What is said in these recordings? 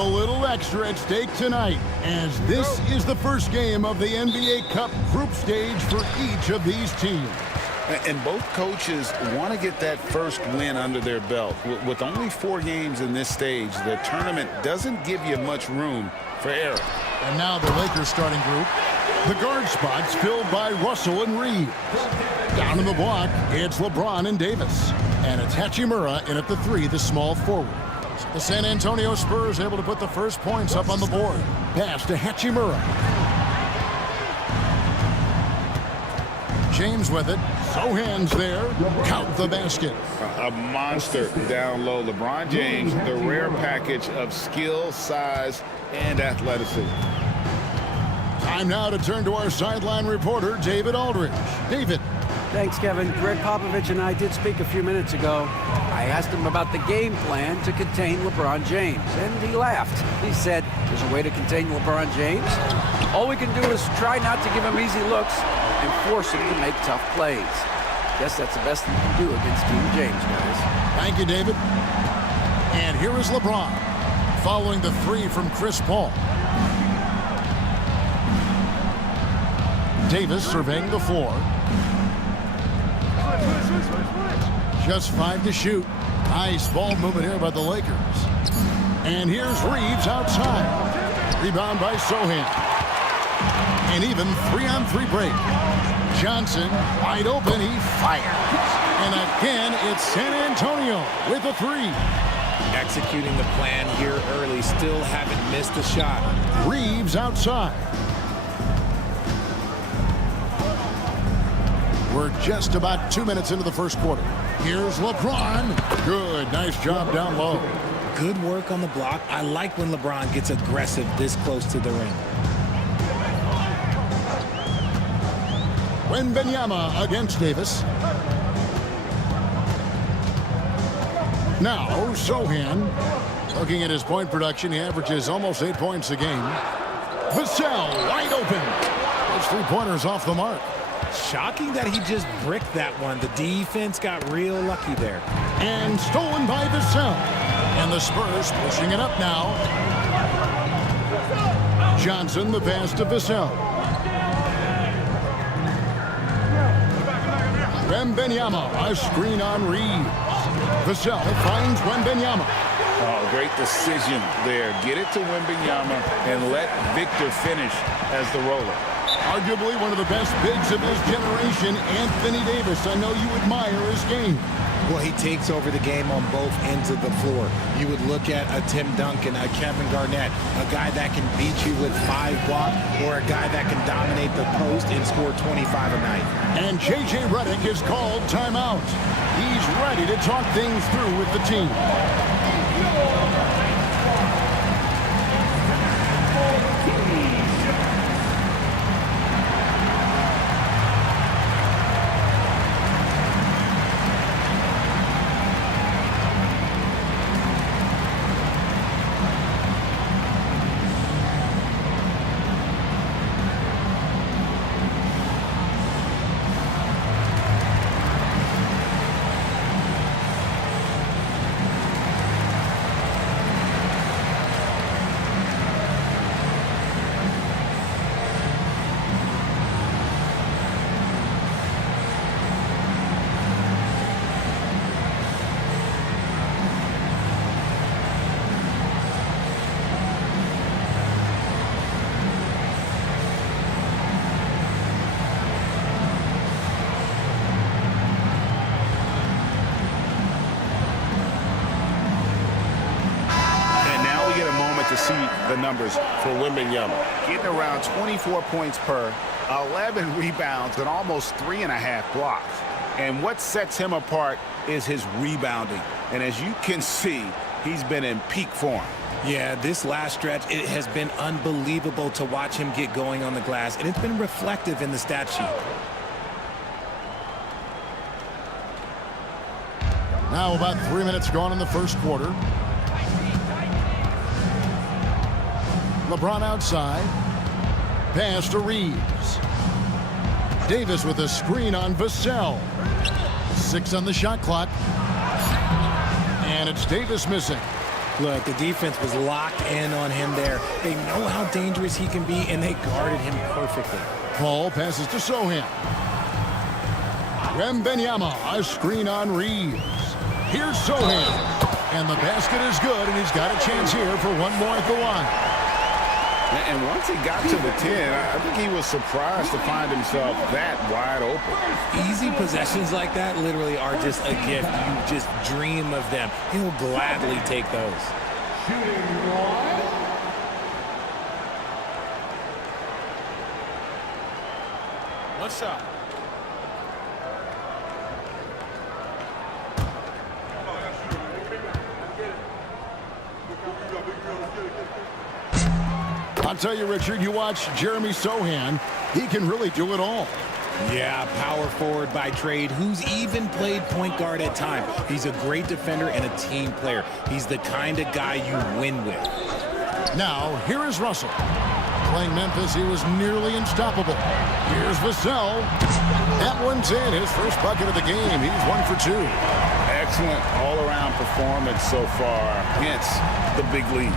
A little extra at stake tonight, as this is the first game of the NBA Cup group stage for each of these teams. And both coaches want to get that first win under their belt. With only 4 games in this stage, the tournament doesn't give you much room for error. And now the Lakers starting group. The guard spots filled by Russell and Reeves. Down in the block, it's LeBron and Davis. And it's Hachimura in at the 3, the small forward. The San Antonio Spurs able to put the first points up on the board. Pass to Hachimura. James with it. Sohan's there. Count the basket. A monster down low. LeBron James, the rare package of skill, size, and athleticism. Time now to turn to our sideline reporter, David Aldridge. David. Thanks, Kevin. Greg Popovich and I did speak a few minutes ago. I asked him about the game plan to contain LeBron James, and he laughed. He said, there's a way to contain LeBron James. All we can do is try not to give him easy looks and force him to make tough plays. Guess that's the best thing you can do against Team James, guys. Thank you, David. And here is LeBron, following the 3 from Chris Paul. Davis surveying the floor. Just 5 to shoot. Nice ball movement here by the Lakers. And here's Reeves outside. Rebound by Sohan. And even 3-on-3 break. Johnson wide open. He fires. And again, it's San Antonio with a 3. Executing the plan here early. Still haven't missed a shot. Reeves outside. We're just about 2 minutes into the first quarter. Here's LeBron. Good. Nice job down low. Good work on the block. I like when LeBron gets aggressive this close to the ring. Wembanyama against Davis. Now, Sohan. Looking at his point production, he averages almost 8 points a game. Vassell wide open. Those 3-pointers off the mark. Shocking that he just bricked that one. The defense got real lucky there. And stolen by Vassell. And the Spurs pushing it up now. Johnson, the pass to Vassell. Wembanyama, a screen on Reeves. Vassell finds Wembanyama. Oh, great decision there. Get it to Wembanyama and let Victor finish as the roller. Arguably one of the best bigs of his generation, Anthony Davis. I know you admire his game. Well, he takes over the game on both ends of the floor. You would look at a Tim Duncan, a Kevin Garnett, a guy that can beat you with 5 blocks, or a guy that can dominate the post and score 25 a night. And J.J. Redick is called timeout. He's ready to talk things through with the team. To see the numbers for Wembanyama. Getting around 24 points per, 11 rebounds, and almost 3.5 blocks. And what sets him apart is his rebounding. And as you can see, he's been in peak form. Yeah, this last stretch, it has been unbelievable to watch him get going on the glass, and it's been reflective in the stat sheet. Now about 3 minutes gone in the first quarter. LeBron outside. Pass to Reeves. Davis with a screen on Vassell. 6 on the shot clock. And it's Davis missing. Look, the defense was locked in on him there. They know how dangerous he can be, and they guarded him perfectly. Paul passes to Sohan. Wembanyama, a screen on Reeves. Here's Sohan. And the basket is good, and he's got a chance here for one more at the line. And once he got to the 10, I think he was surprised to find himself that wide open. Easy possessions like that literally are just a gift. You just dream of them. He'll gladly take those. One shot. I'll tell you, Richard, you watch Jeremy Sohan, he can really do it all. Yeah, power forward by trade, who's even played point guard at times. He's a great defender and a team player. He's the kind of guy you win with. Now, here is Russell. Playing Memphis, he was nearly unstoppable. Here's Vassell. That one's in, his first bucket of the game. He's 1 for 2. Excellent all-around performance so far, hence the big lead.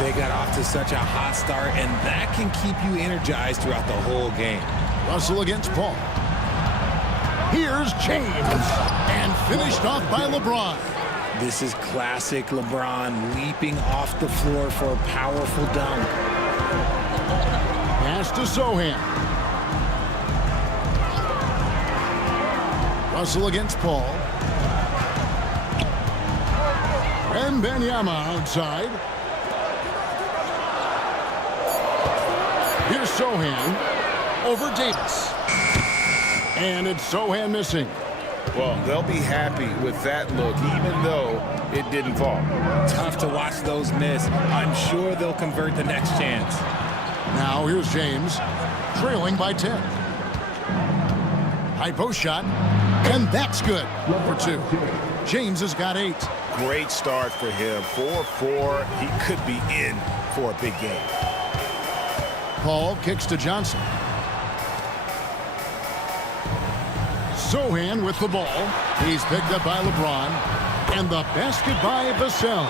They got off to such a hot start, and that can keep you energized throughout the whole game. Russell against Paul. Here's James. And finished off by LeBron. This is classic LeBron leaping off the floor for a powerful dunk. Pass to Sohan. Russell against Paul. Wembanyama outside. Here's Sohan over Davis. And it's Sohan missing. Well, they'll be happy with that look, even though it didn't fall. Tough to watch those miss. I'm sure they'll convert the next chance. Now here's James, trailing by 10. High post shot, and that's good for 2. James has got 8. Great start for him. 4-4. He could be in for a big game. Paul kicks to Johnson. Sohan with the ball. He's picked up by LeBron. And the basket by Vassell.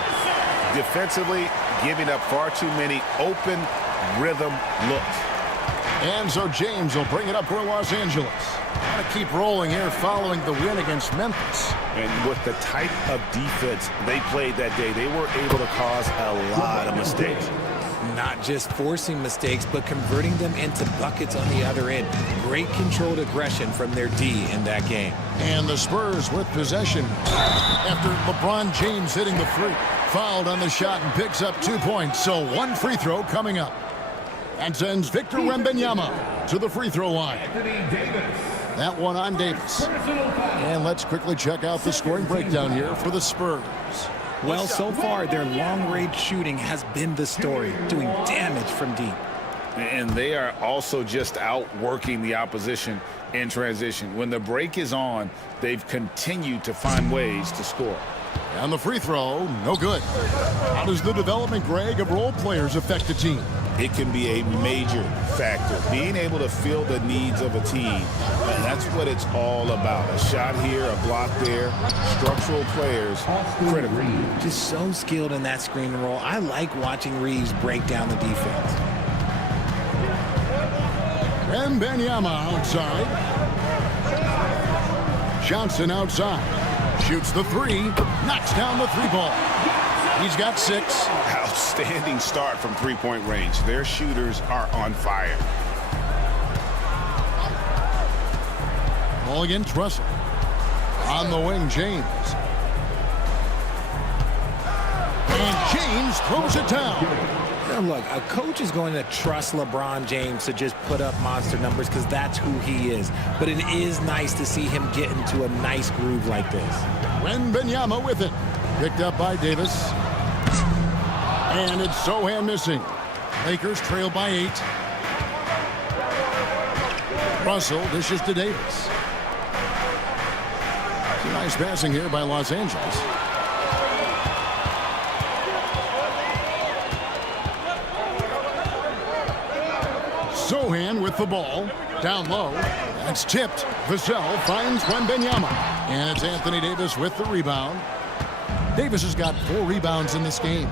Defensively, giving up far too many open rhythm looks. And so James will bring it up for Los Angeles. Got to keep rolling here following the win against Memphis. And with the type of defense they played that day, they were able to cause a lot of mistakes. Not just forcing mistakes, but converting them into buckets on the other end. Great controlled aggression from their D in that game. And the Spurs with possession after LeBron James hitting the free. Fouled on the shot and picks up 2 points. So 1 free throw coming up. And sends Victor Wembanyama to the free throw line. That one on Davis. And let's quickly check out the scoring breakdown here for the Spurs. Well, so far, their long-range shooting has been the story, doing damage from deep. And they are also just outworking the opposition in transition. When the break is on, they've continued to find ways to score. And the free throw, no good. How does the development, Greg, of role players affect a team? It can be a major factor. Being able to fill the needs of a team, and that's what it's all about. A shot here, a block there, structural players, critical. Just so skilled in that screen and roll. I like watching Reeves break down the defense. Wembanyama outside. Johnson outside. Shoots the 3, knocks down the 3-ball. He's got 6. Outstanding start from three-point range. Their shooters are on fire. Ball against Russell. On the wing, James. And James throws it down. Now look, a coach is going to trust LeBron James to just put up monster numbers because that's who he is. But it is nice to see him get into a nice groove like this. Wembanyama with it. Picked up by Davis. And it's Sohan missing. Lakers trail by 8. Russell dishes to Davis. Some nice passing here by Los Angeles. Sohan with the ball. Down low. That's tipped. Vassell finds Wembanyama. And it's Anthony Davis with the rebound. Davis has got 4 rebounds in this game.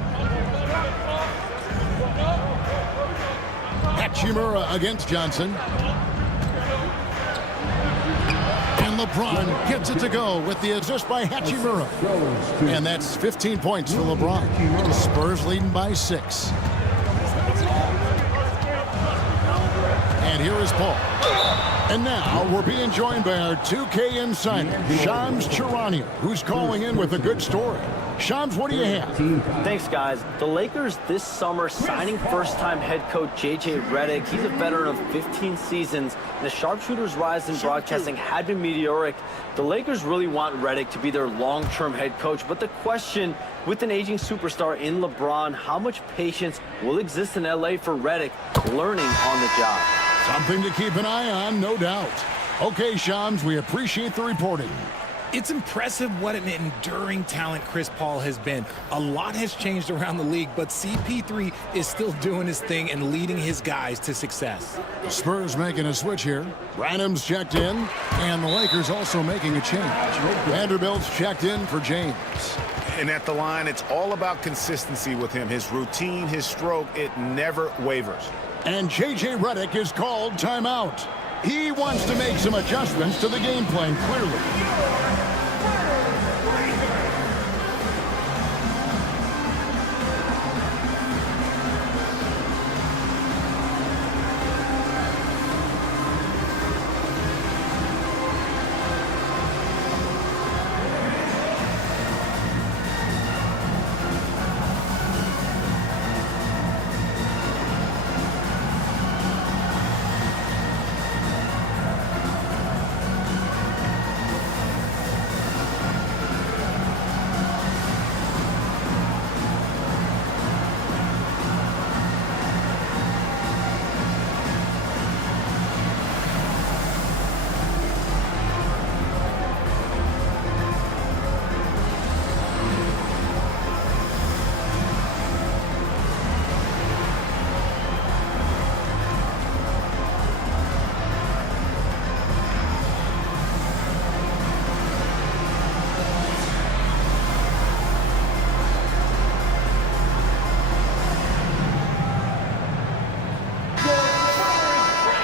Hachimura against Johnson. And LeBron gets it to go with the assist by Hachimura. And that's 15 points for LeBron. Spurs leading by 6. And here is Paul. And now we're being joined by our 2K insider, Shams Charania, who's calling in with a good story. Shams, what do you have? Thanks, guys. The Lakers this summer signing first-time head coach J.J. Redick. He's a veteran of 15 seasons. And the sharpshooter's rise in broadcasting had been meteoric. The Lakers really want Redick to be their long-term head coach. But the question, with an aging superstar in LeBron, how much patience will exist in L.A. for Redick learning on the job? Something to keep an eye on, no doubt. Okay, Shams, we appreciate the reporting. It's impressive what an enduring talent Chris Paul has been. A lot has changed around the league, but CP3 is still doing his thing and leading his guys to success. The Spurs making a switch here. Branham's checked in, and the Lakers also making a change. Vanderbilt's checked in for James. And at the line, it's all about consistency with him. His routine, his stroke, it never wavers. And J.J. Redick is called timeout. He wants to make some adjustments to the game plan, clearly.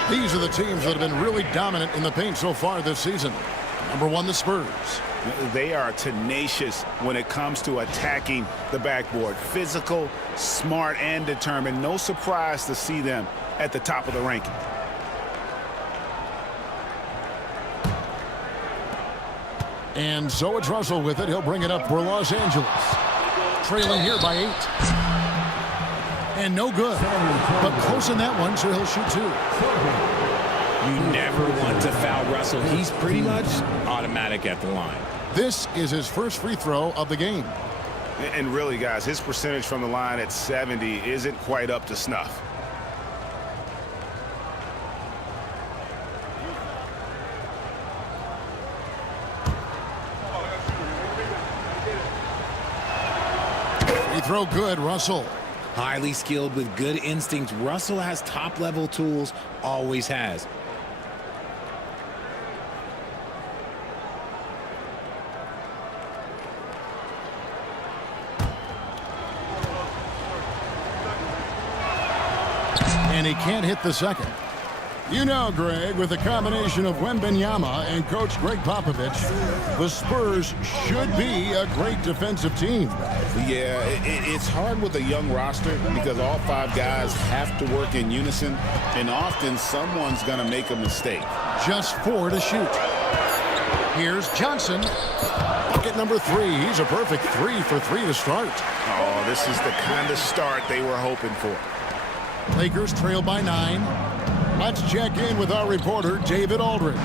These are the teams that have been really dominant in the paint so far this season. Number 1, the Spurs. They are tenacious when it comes to attacking the backboard. Physical, smart, and determined. No surprise to see them at the top of the ranking. And so it's Russell with it. He'll bring it up for Los Angeles. Trailing here by 8. And no good. But close in that one, so he'll shoot 2. You never want to foul Russell. He's pretty much automatic at the line. This is his first free throw of the game. And really, guys, his percentage from the line at 70 isn't quite up to snuff. Free throw good, Russell. Highly skilled with good instincts. Russell has top-level tools, always has. And he can't hit the second. You know, Greg, with a combination of Wembanyama and Coach Greg Popovich, the Spurs should be a great defensive team. Yeah, it's hard with a young roster because all 5 guys have to work in unison, and often someone's going to make a mistake. Just 4 to shoot. Here's Johnson. Bucket number 3. He's a perfect 3 for 3 to start. Oh, this is the kind of start they were hoping for. Lakers trail by 9. Let's check in with our reporter, David Aldridge.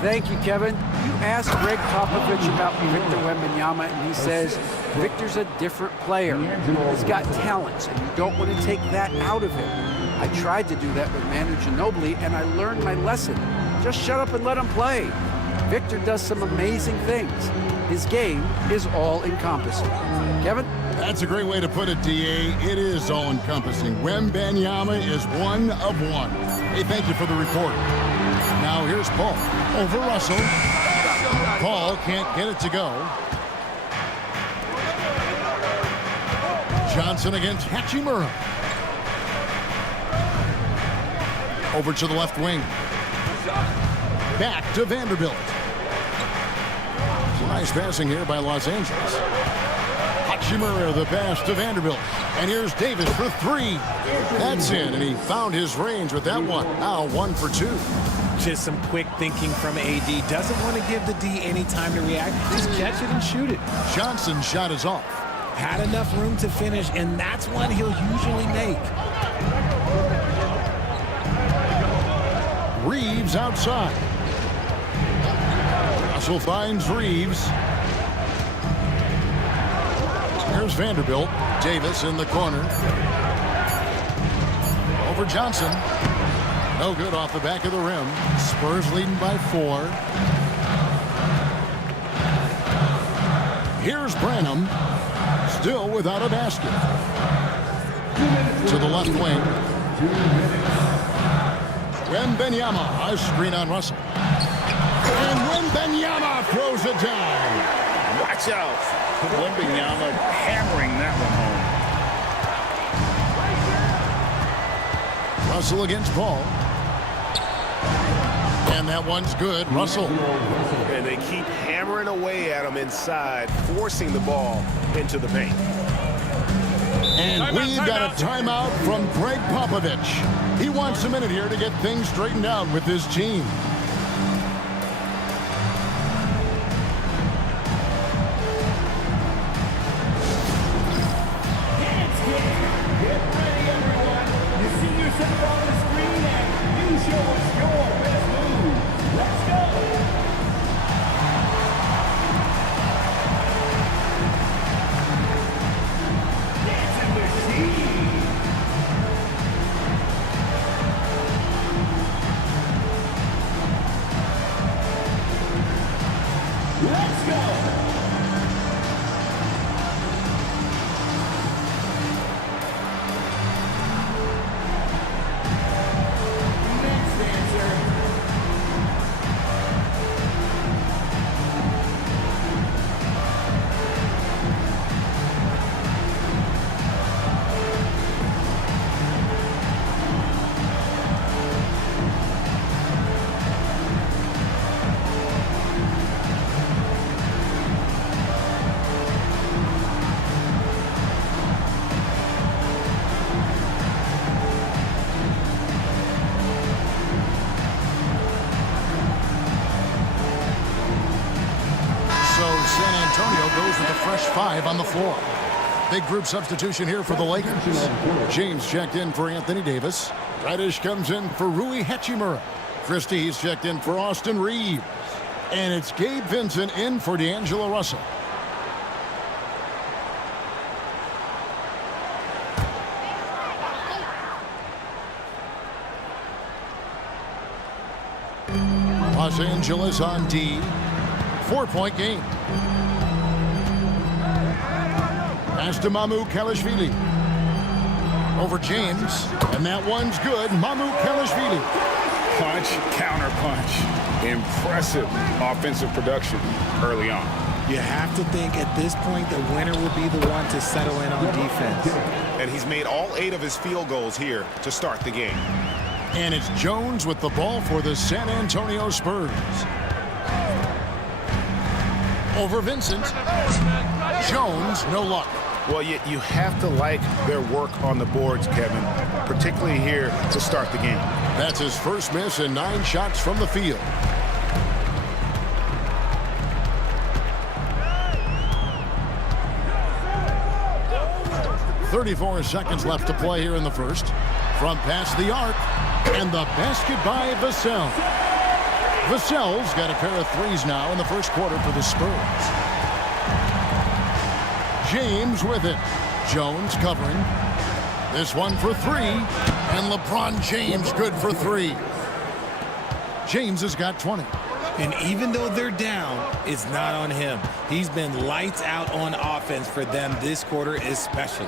Thank you, Kevin. You asked Greg Popovich about Victor Wembanyama, and he says Victor's a different player. He's got talents, and you don't want to take that out of him. I tried to do that with Manu Ginobili, and I learned my lesson. Just shut up and let him play. Victor does some amazing things. His game is all-encompassing. Kevin? That's a great way to put it, D.A. It is all-encompassing. Wembanyama is one of one. Hey, thank you for the report. Now here's Paul over Russell. Paul can't get it to go. Johnson against Hachimura. Over to the left wing. Back to Vanderbilt. Some nice passing here by Los Angeles. Hachimura, the pass to Vanderbilt. And here's Davis for three. That's in, and he found his range with that one. Now 1 for 2. Just some quick thinking from AD. Doesn't want to give the D any time to react. Just catch it and shoot it. Johnson's shot is off. Had enough room to finish, and that's one he'll usually make. Reeves outside. Russell finds Reeves. Here's Vanderbilt. Davis in the corner. Over Johnson. No good off the back of the rim. Spurs leading by 4. Here's Branham. Still without a basket. To the left wing. Wembanyama, a screen on Russell. And Wembanyama throws it down. Watch out. Wembanyama hammering that one home. Russell against Paul. And that one's good. Russell. And they keep hammering away at him inside, forcing the ball into the paint. And we've got a timeout from Greg Popovich. He wants a minute here to get things straightened out with his team. San Antonio goes with a fresh 5 on the floor. Big group substitution here for the Lakers. James checked in for Anthony Davis. Reddish comes in for Rui Hachimura. Christie's checked in for Austin Reeves. And it's Gabe Vincent in for D'Angelo Russell. Los Angeles on D. 4-point game. Pass to Mamu Kalashvili. Over James. And that one's good. Mamu Kalashvili. Punch, counter punch. Impressive offensive production early on. You have to think at this point the winner will be the one to settle in on defense. And he's made all 8 of his field goals here to start the game. And it's Jones with the ball for the San Antonio Spurs. Over Vincent. Jones, no luck. Well, you have to like their work on the boards, Kevin, particularly here to start the game. That's his first miss and 9 shots from the field. .34 seconds left to play here in the first. From past the arc, and the basket by Vassell. Vassell's got a pair of threes now in the first quarter for the Spurs. James with it. Jones covering. This one for 3. And LeBron James good for 3. James has got 20. And even though they're down, it's not on him. He's been lights out on offense for them this quarter especially.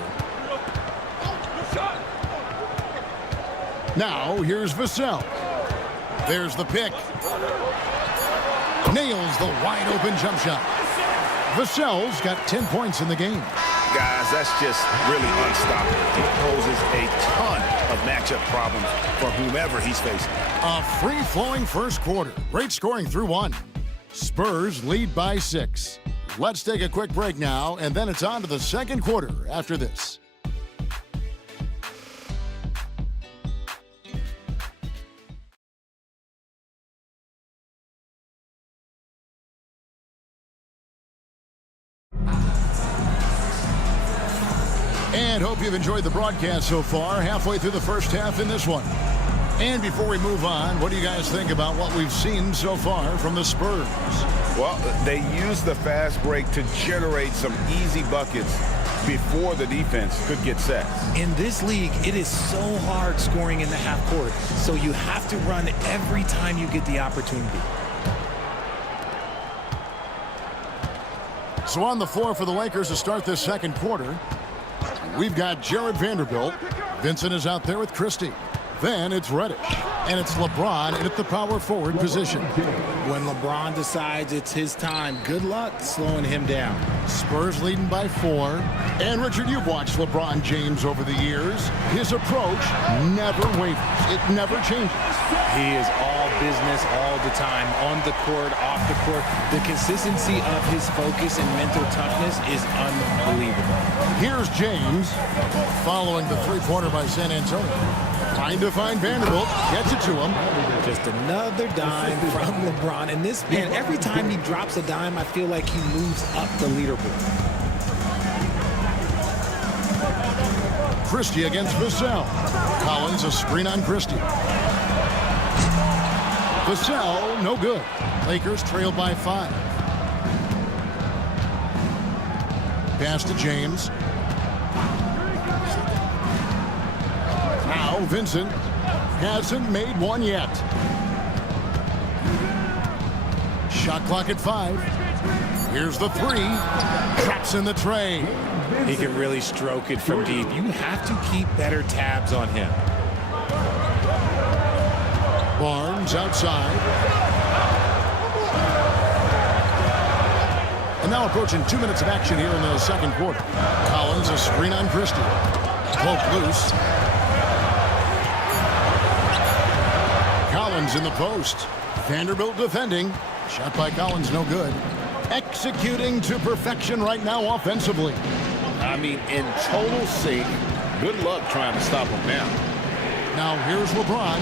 Now here's Vassell. There's the pick. Nails the wide open jump shot. Vassell's got 10 points in the game. guys, that's just really unstoppable. He poses a ton of matchup problems for whomever he's facing. A free-flowing first quarter. Great scoring through one. Spurs lead by 6. Let's take a quick break now, and then it's on to the second quarter after this. And hope you've enjoyed the broadcast so far, halfway through the first half in this one. And before we move on, what do you guys think about what we've seen so far from the Spurs? Well, they used the fast break to generate some easy buckets before the defense could get set. In this league, it is so hard scoring in the half court, so you have to run every time you get the opportunity. So on the floor for the Lakers to start this second quarter, we've got Jared Vanderbilt. Vincent is out there with Christie. Then it's Reddish, and it's LeBron at the power forward position. When LeBron decides it's his time, good luck slowing him down. Spurs leading by 4. And Richard, you've watched LeBron James over the years. His approach never wavers. It never changes. He is all business all the time, on the court, off the court. The consistency of his focus and mental toughness is unbelievable. Here's James following the three-pointer by San Antonio. Trying to find Vanderbilt, gets it to him. Just another dime from LeBron. And this man, every time he drops a dime, I feel like he moves up the leaderboard. Christie against Vassell. Collins a screen on Christie. Vassell, no good. Lakers trail by 5. Pass to James. Now Vincent hasn't made one yet. Shot clock at 5. Here's the 3. Traps in the tray. He can really stroke it from deep. You have to keep better tabs on him. Barnes outside. And now approaching 2 minutes of action here in the second quarter. Collins a screen on Christie. Poke loose. Collins in the post. Vanderbilt defending. Shot by Collins, no good. Executing to perfection right now offensively. I mean, in total sync. Good luck trying to stop him now. Now here's LeBron.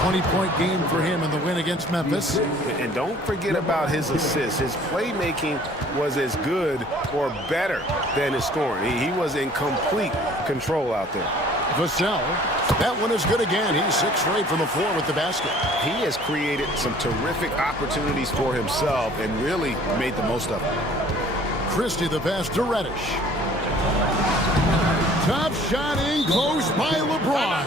20-point game for him in the win against Memphis. And don't forget about his assists. His playmaking was as good or better than his scoring. He was in complete control out there. Vassell, that one is good again. He's 6 straight from the floor with the basket. He has created some terrific opportunities for himself and really made the most of it. Christie the pass to Reddish. Tough shot in close by LeBron.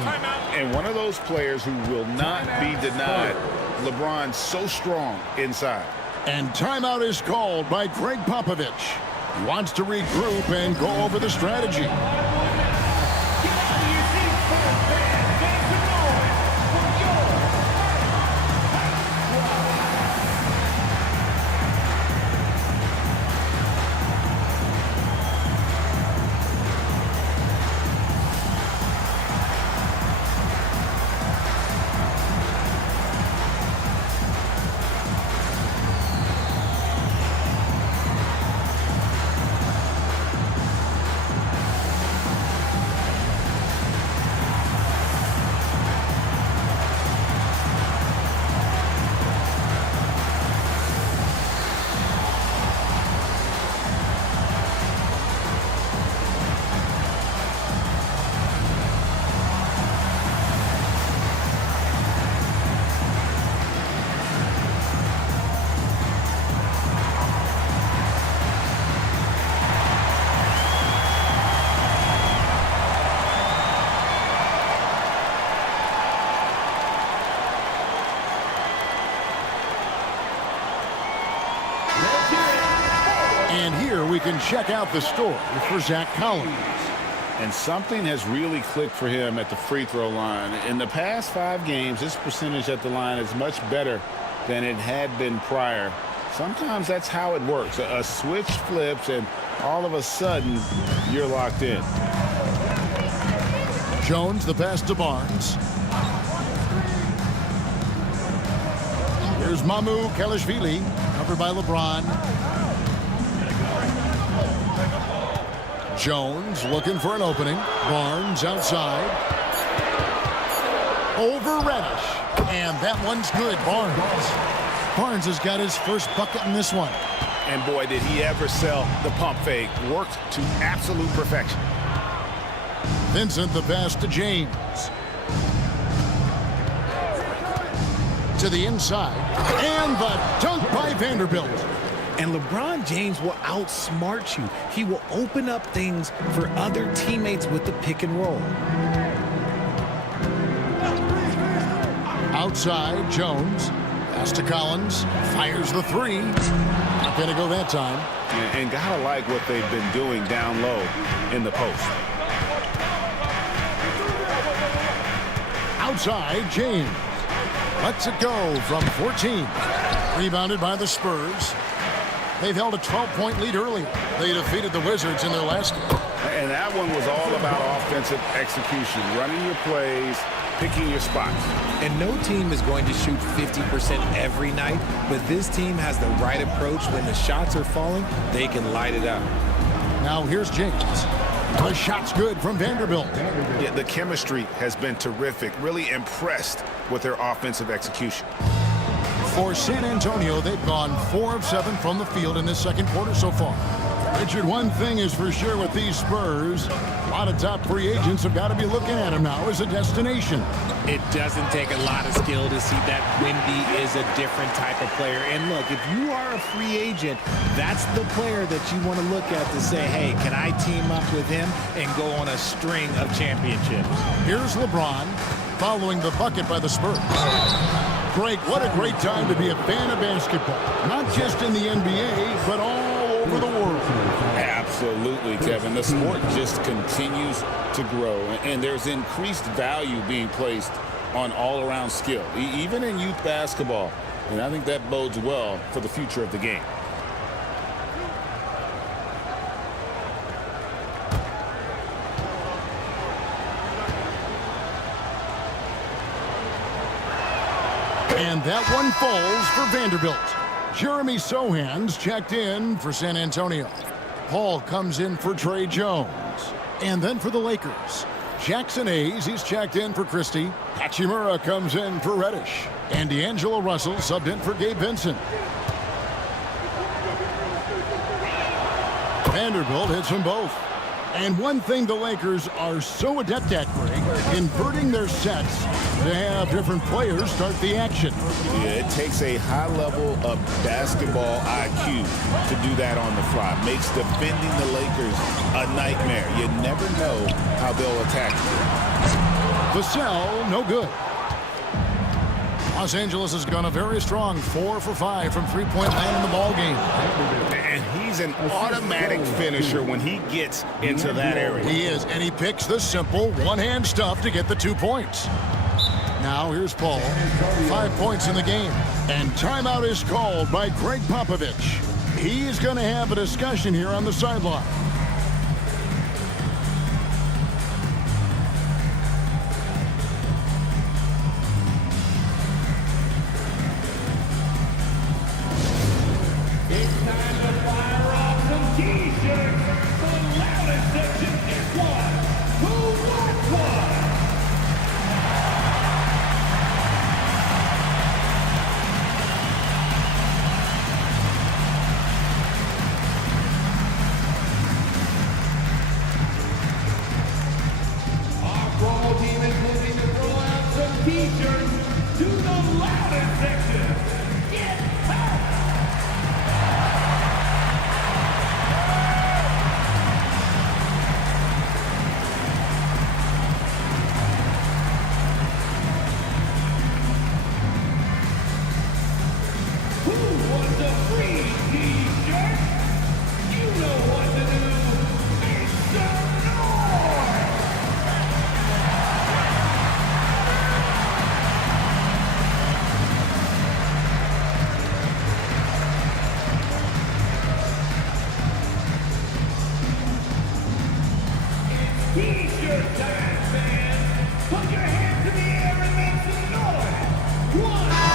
And one of those players who will not be denied. LeBron so strong inside. And timeout is called by Greg Popovich. He wants to regroup and go over the strategy. And here we can check out the story for Zach Collins. And something has really clicked for him at the free throw line. In the past 5 games, his percentage at the line is much better than it had been prior Sometimes that's how it works. A switch flips, and all of a sudden, you're locked in. Jones, the pass to Barnes. Here's Mamu Kelishvili, covered by LeBron. Jones looking for an opening. Barnes outside. Over Reddish. And that one's good. Barnes has got his first bucket in this one. And boy, did he ever sell the pump fake. Worked to absolute perfection. Vincent, the pass to James. To the inside. And the dunk by Vanderbilt. And LeBron James will outsmart you. He will open up things for other teammates with the pick and roll. Outside, Jones. Pass to Collins. Fires the three. Not going to go that time. And gotta like what they've been doing down low in the post. Outside, James. Lets it go from 14. Rebounded by the Spurs. They've held a 12-point lead earlier. They defeated the Wizards in their last game. And that one was all about offensive execution, running your plays, picking your spots. And no team is going to shoot 50% every night, but this team has the right approach. When the shots are falling, they can light it up. Now here's James. The shot's good from Vanderbilt. Yeah, the chemistry has been terrific. Really impressed with their offensive execution. For San Antonio, they've gone 4 of 7 from the field in this second quarter so far. Richard, one thing is for sure with these Spurs, a lot of top free agents have got to be looking at them now as a destination. It doesn't take a lot of skill to see that Wemby is a different type of player. And look, if you are a free agent, that's the player that you want to look at to say, hey, can I team up with him and go on a string of championships? Here's LeBron following the bucket by the Spurs. Greg, what a great time to be a fan of basketball. Not just in the NBA, but all over the world. Absolutely, Kevin. The sport just continues to grow, and there's increased value being placed on all-around skill, even in youth basketball. And I think that bodes well for the future of the game. And that one falls for Vanderbilt. Jeremy Sohan's checked in for San Antonio. Paul comes in for Trey Jones. And then for the Lakers, Jackson Hayes, he's checked in for Christie. Hachimura comes in for Reddish. And D'Angelo Russell subbed in for Gabe Vincent. Vanderbilt hits them both. And one thing the Lakers are so adept at, Greg, inverting their sets to have different players start the action. Yeah, it takes a high level of basketball IQ to do that on the fly. Makes defending the Lakers a nightmare. You never know how they'll attack you. Vassell, no good. Los Angeles has gone a very strong 4 for 5 from three-point land in the ball game. And he's an automatic finisher when he gets into that area. He is, and he picks the simple one-hand stuff to get the 2 points. Now here's Paul. 5 points in the game. And timeout is called by Greg Popovich. He's going to have a discussion here on the sideline.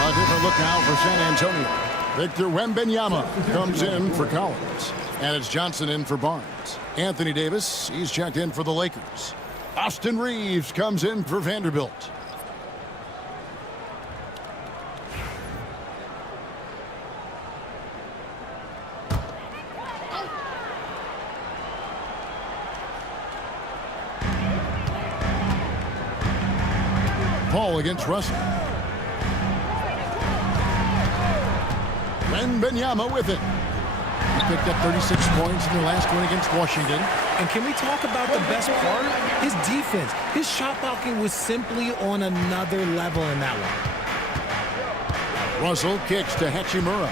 A different look now for San Antonio. Victor Wembanyama comes in for Collins. And it's Johnson in for Barnes. Anthony Davis, he's checked in for the Lakers. Austin Reeves comes in for Vanderbilt. Paul against Russell. Wembanyama with it. He picked up 36 points in their last win against Washington. And can we talk about the best part? His defense. His shot blocking was simply on another level in that one. Russell kicks to Hachimura.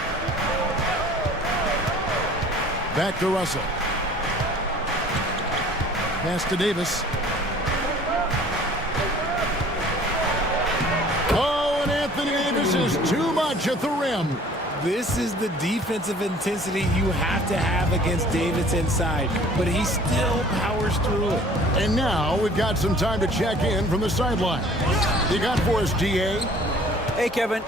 Back to Russell. Pass to Davis. Oh, and Anthony Davis is too much at the rim. This is the defensive intensity you have to have against Davis inside, but he still powers through it. And now we've got some time to check in from the sideline. You got for us, DA? Hey, Kevin.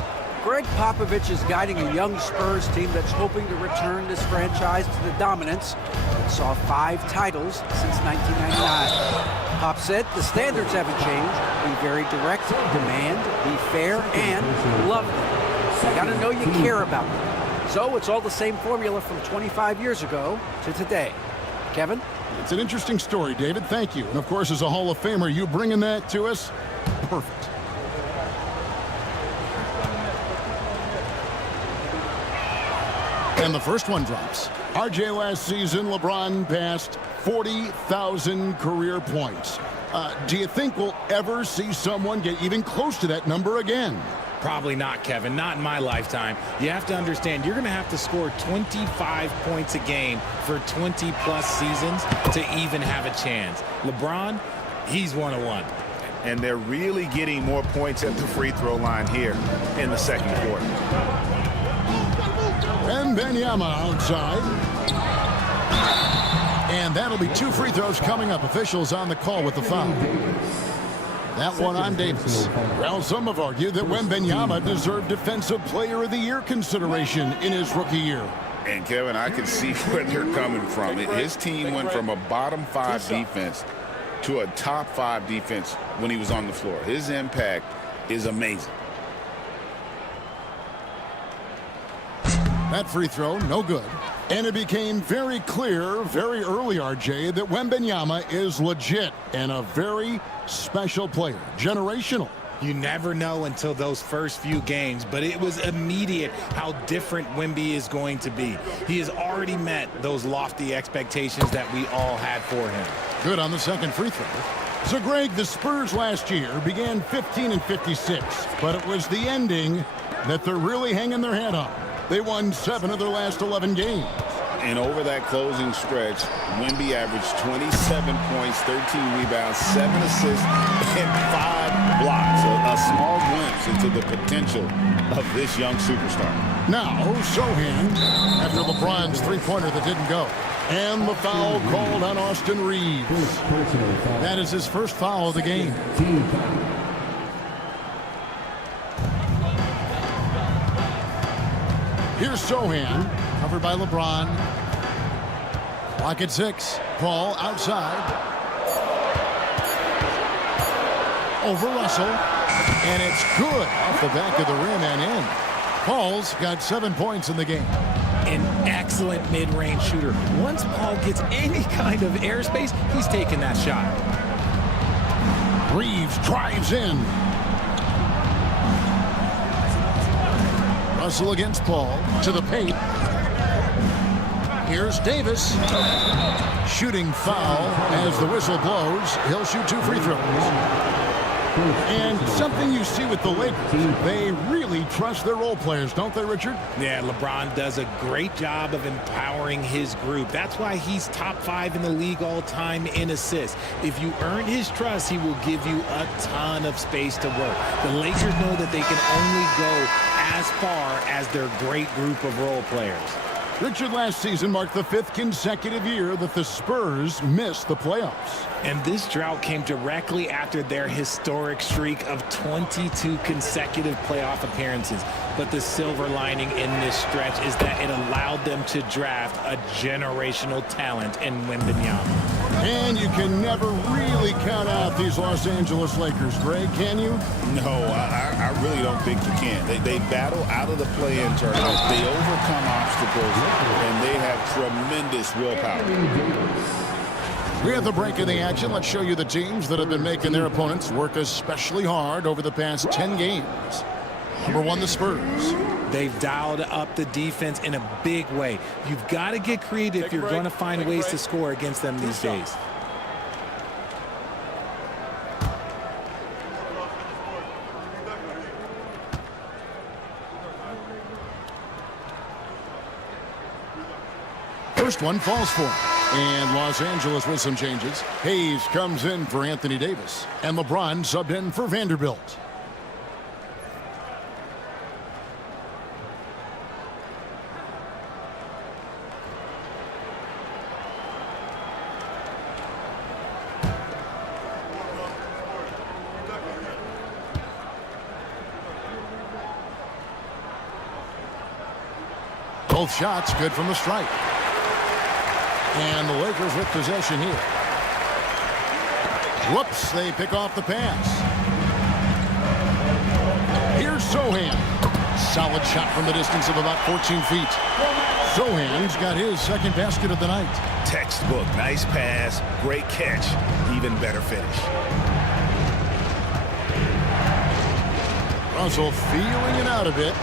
Greg Popovich is guiding a young Spurs team that's hoping to return this franchise to the dominance that saw 5 titles since 1999. Pop said the standards haven't changed. Be very direct, demand, be fair, and love them. You got to know you care about them. So it's all the same formula from 25 years ago to today. Kevin? It's an interesting story, David. Thank you. And, of course, as a Hall of Famer, you bringing that to us? Perfect. And the first one drops. RJ last season, LeBron passed 40,000 career points. Do you think we'll ever see someone get even close to that number again? Probably not, Kevin. Not in my lifetime. You have to understand, you're going to have to score 25 points a game for 20-plus seasons to even have a chance. LeBron, he's 1-1. And they're really getting more points at the free throw line here in the second quarter. Wembanyama outside. And that'll be 2 free throws coming up. Officials on the call with the foul. That one on Davis. Well, some have argued that Wembanyama deserved Defensive Player of the Year consideration in his rookie year. And, Kevin, I can see where they're coming from. His team went from a bottom 5 defense to a top 5 defense when he was on the floor. His impact is amazing. That free throw, no good. And it became very clear very early, RJ, that Wembanyama is legit and a very special player. Generational. You never know until those first few games, but it was immediate how different Wemby is going to be. He has already met those lofty expectations that we all had for him. Good on the second free throw. So, Greg, the Spurs last year began 15-56, but it was the ending that they're really hanging their head on. They won 7 of their last 11 games. And over that closing stretch, Wemby averaged 27 points, 13 rebounds, 7 assists, and 5 blocks. A small glimpse into the potential of this young superstar. Now, Sohan, after LeBron's three-pointer that didn't go. And the foul called on Austin Reeves. That is his first foul of the game. Here's Sohan, covered by LeBron. Clock at 6. Paul outside. Over Russell. And it's good off the back of the rim and in. Paul's got 7 points in the game. An excellent mid-range shooter. Once Paul gets any kind of airspace, he's taking that shot. Reeves drives in. Russell against Paul to the paint. Here's Davis. Shooting foul as the whistle blows. He'll shoot 2 free throws. And something you see with the Lakers, they really trust their role players, don't they, Richard? Yeah, LeBron does a great job of empowering his group. That's why he's top 5 in the league all time in assists. If you earn his trust, he will give you a ton of space to work. The Lakers know that they can only go as far as their great group of role players. Richard, last season marked the 5th consecutive year that the Spurs missed the playoffs. And this drought came directly after their historic streak of 22 consecutive playoff appearances. But the silver lining in this stretch is that it allowed them to draft a generational talent in Wembanyama. And you can never really count out these Los Angeles Lakers, Greg, can you? No, I really don't think you can. They battle out of the play-in tournament. They overcome obstacles, and they have tremendous willpower. We're at the break of the action. Let's show you the teams that have been making their opponents work especially hard over the past 10 games. Number 1, the Spurs. They've dialed up the defense in a big way. You've got to get creative if you're going to find ways to score against them these days. First one falls for him. And Los Angeles with some changes. Hayes comes in for Anthony Davis. And LeBron subbed in for Vanderbilt. Both shots good from the stripe. And the Lakers with possession here. Whoops, they pick off the pass. Here's Sohan. Solid shot from the distance of about 14 feet. Sohan's got his second basket of the night. Textbook, nice pass, great catch, even better finish. Russell feeling it out a bit.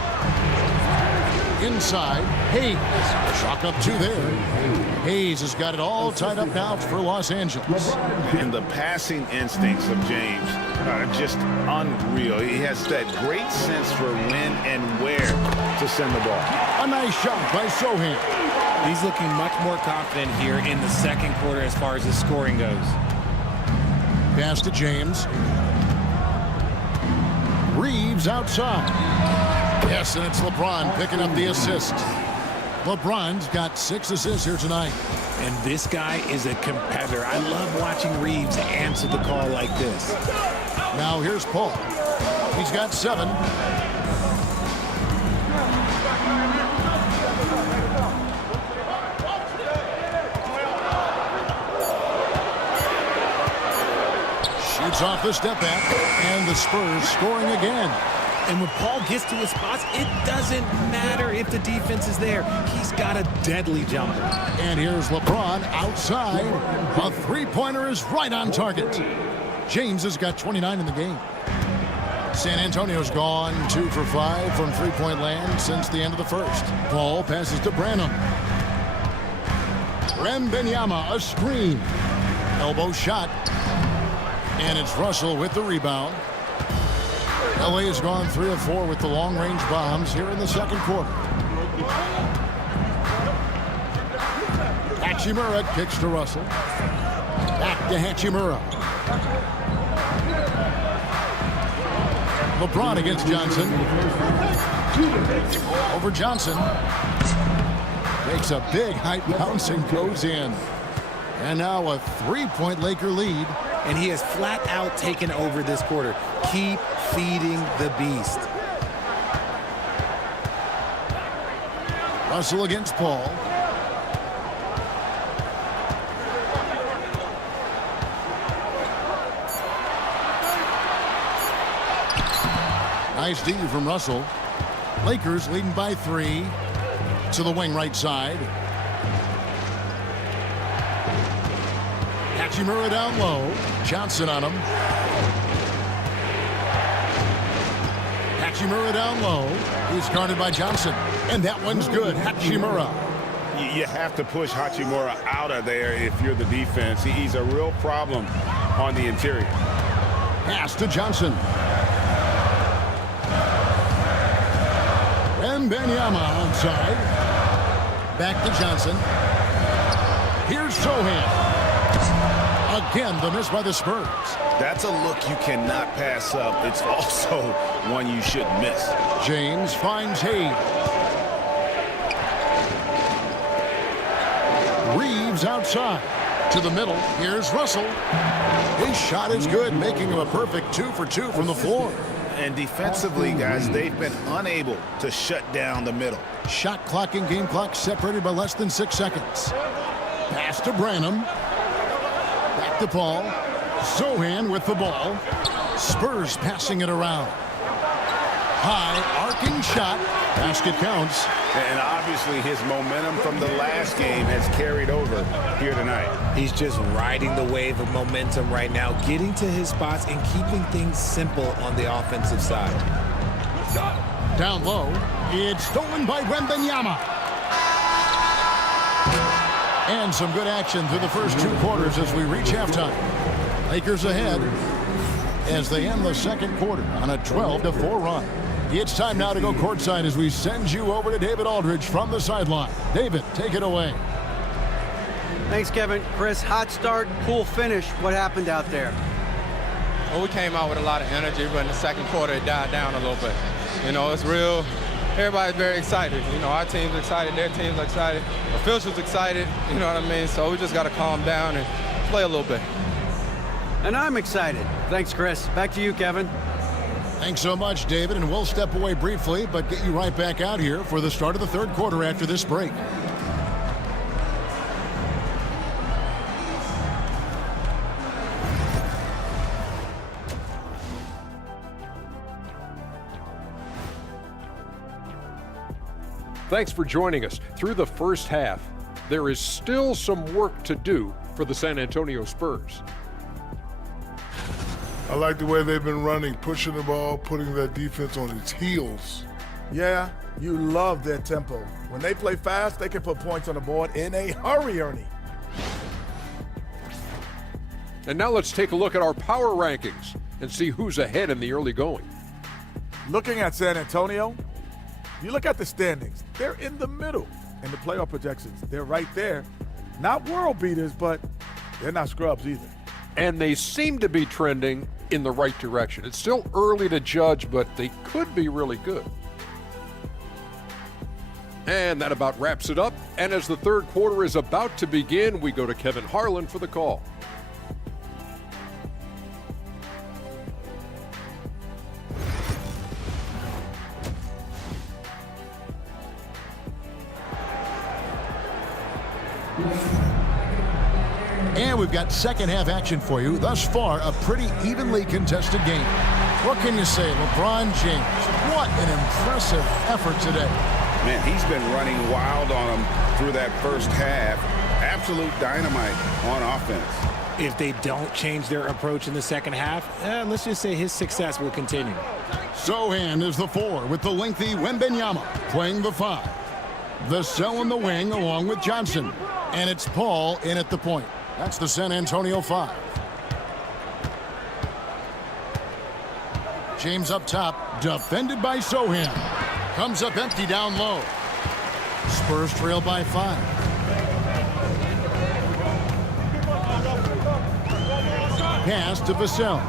Inside, Hayes. Chalk up 2 there. Hayes has got it all tied up now for Los Angeles. And the passing instincts of James are just unreal. He has that great sense for when and where to send the ball. A nice shot by Sohan. He's looking much more confident here in the second quarter as far as his scoring goes. Pass to James. Reeves outside. Yes, and it's LeBron picking up the assist. LeBron's got 6 assists here tonight. And this guy is a competitor. I love watching Reeves answer the call like this. Now here's Paul. He's got 7. Shoots off the step back, and the Spurs scoring again. And when Paul gets to his spots, it doesn't matter if the defense is there. He's got a deadly jumper. And here's LeBron outside. A three-pointer is right on target. James has got 29 in the game. San Antonio's gone 2 for 5 from three-point land since the end of the first. Paul passes to Branham. Wembanyama, a screen. Elbow shot. And it's Russell with the rebound. LA has gone 3 of 4 with the long-range bombs here in the second quarter. Hachimura kicks to Russell. Back to Hachimura. LeBron against Johnson. Over Johnson. Makes a big height bounce and goes in. And now a 3-point Laker lead. And he has flat out taken over this quarter. Keep feeding the beast. Russell against Paul. Nice D from Russell. Lakers leading by 3 to the wing right side. Hachimura down low. Johnson on him. Hachimura down low. He's guarded by Johnson. And that one's good. Hachimura. You have to push Hachimura out of there if you're the defense. He's a real problem on the interior. Pass to Johnson. Wembanyama outside. Back to Johnson. Here's Sohan. Again, the miss by the Spurs. That's a look you cannot pass up. It's also one you shouldn't miss. James finds Hayes. Reeves outside. To the middle. Here's Russell. His shot is good, making him a perfect 2 for 2 from the floor. And defensively, guys, they've been unable to shut down the middle. Shot clock and game clock separated by less than 6 seconds. Pass to Branham. Back to Paul. Sohan with the ball. Spurs passing it around. High arcing shot. Basket counts. And obviously his momentum from the last game has carried over here tonight. He's just riding the wave of momentum right now, getting to his spots and keeping things simple on the offensive side. Down low. It's stolen by Wembanyama. And some good action through the first 2 quarters as we reach halftime. Lakers ahead as they end the second quarter on a 12-4 run. It's time now to go courtside as we send you over to David Aldridge from the sideline. David, take it away. Thanks, Kevin. Chris, hot start, cool finish. What happened out there? Well, we came out with a lot of energy, but in the second quarter it died down a little bit. You know, it's real. Everybody's very excited. You know, our team's excited, their team's excited, officials excited, you know what I mean? So we just got to calm down and play a little bit. And I'm excited. Thanks, Chris. Back to you, Kevin. Thanks so much, David, and we'll step away briefly, but get you right back out here for the start of the third quarter after this break. Thanks for joining us. Through the first half, there is still some work to do for the San Antonio Spurs. I like the way they've been running, pushing the ball, putting that defense on its heels. Yeah, you love their tempo. When they play fast, they can put points on the board in a hurry, Ernie. And now let's take a look at our power rankings and see who's ahead in the early going. Looking at San Antonio, you look at the standings. They're in the middle. And the playoff projections, they're right there. Not world beaters, but they're not scrubs either. And they seem to be trending in the right direction. It's still early to judge, but they could be really good. And that about wraps it up. And as the third quarter is about to begin, we go to Kevin Harlan for the call. And we've got second half action for you. Thus far, a pretty evenly contested game. What can you say, LeBron James? What an impressive effort today. Man, he's been running wild on them through that first half. Absolute dynamite on offense. If they don't change their approach in the second half, let's just say his success will continue. Sohan is the 4 with the lengthy Wembanyama playing the 5. The cell in the wing along with Johnson. And it's Paul in at the point. That's the San Antonio 5. James up top, defended by Sohan. Comes up empty down low. Spurs trail by 5. Pass to Vassell.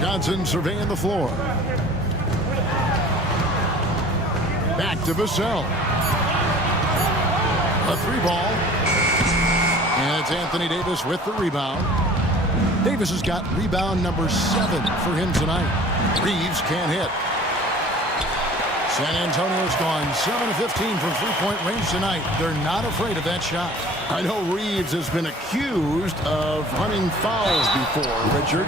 Johnson surveying the floor. Back to Vassell. A 3-ball. And it's Anthony Davis with the rebound. Davis has got rebound number 7 for him tonight. Reeves can't hit. San Antonio's gone 7 of 15 from three-point range tonight. They're not afraid of that shot. I know Reeves has been accused of running fouls before. Richard,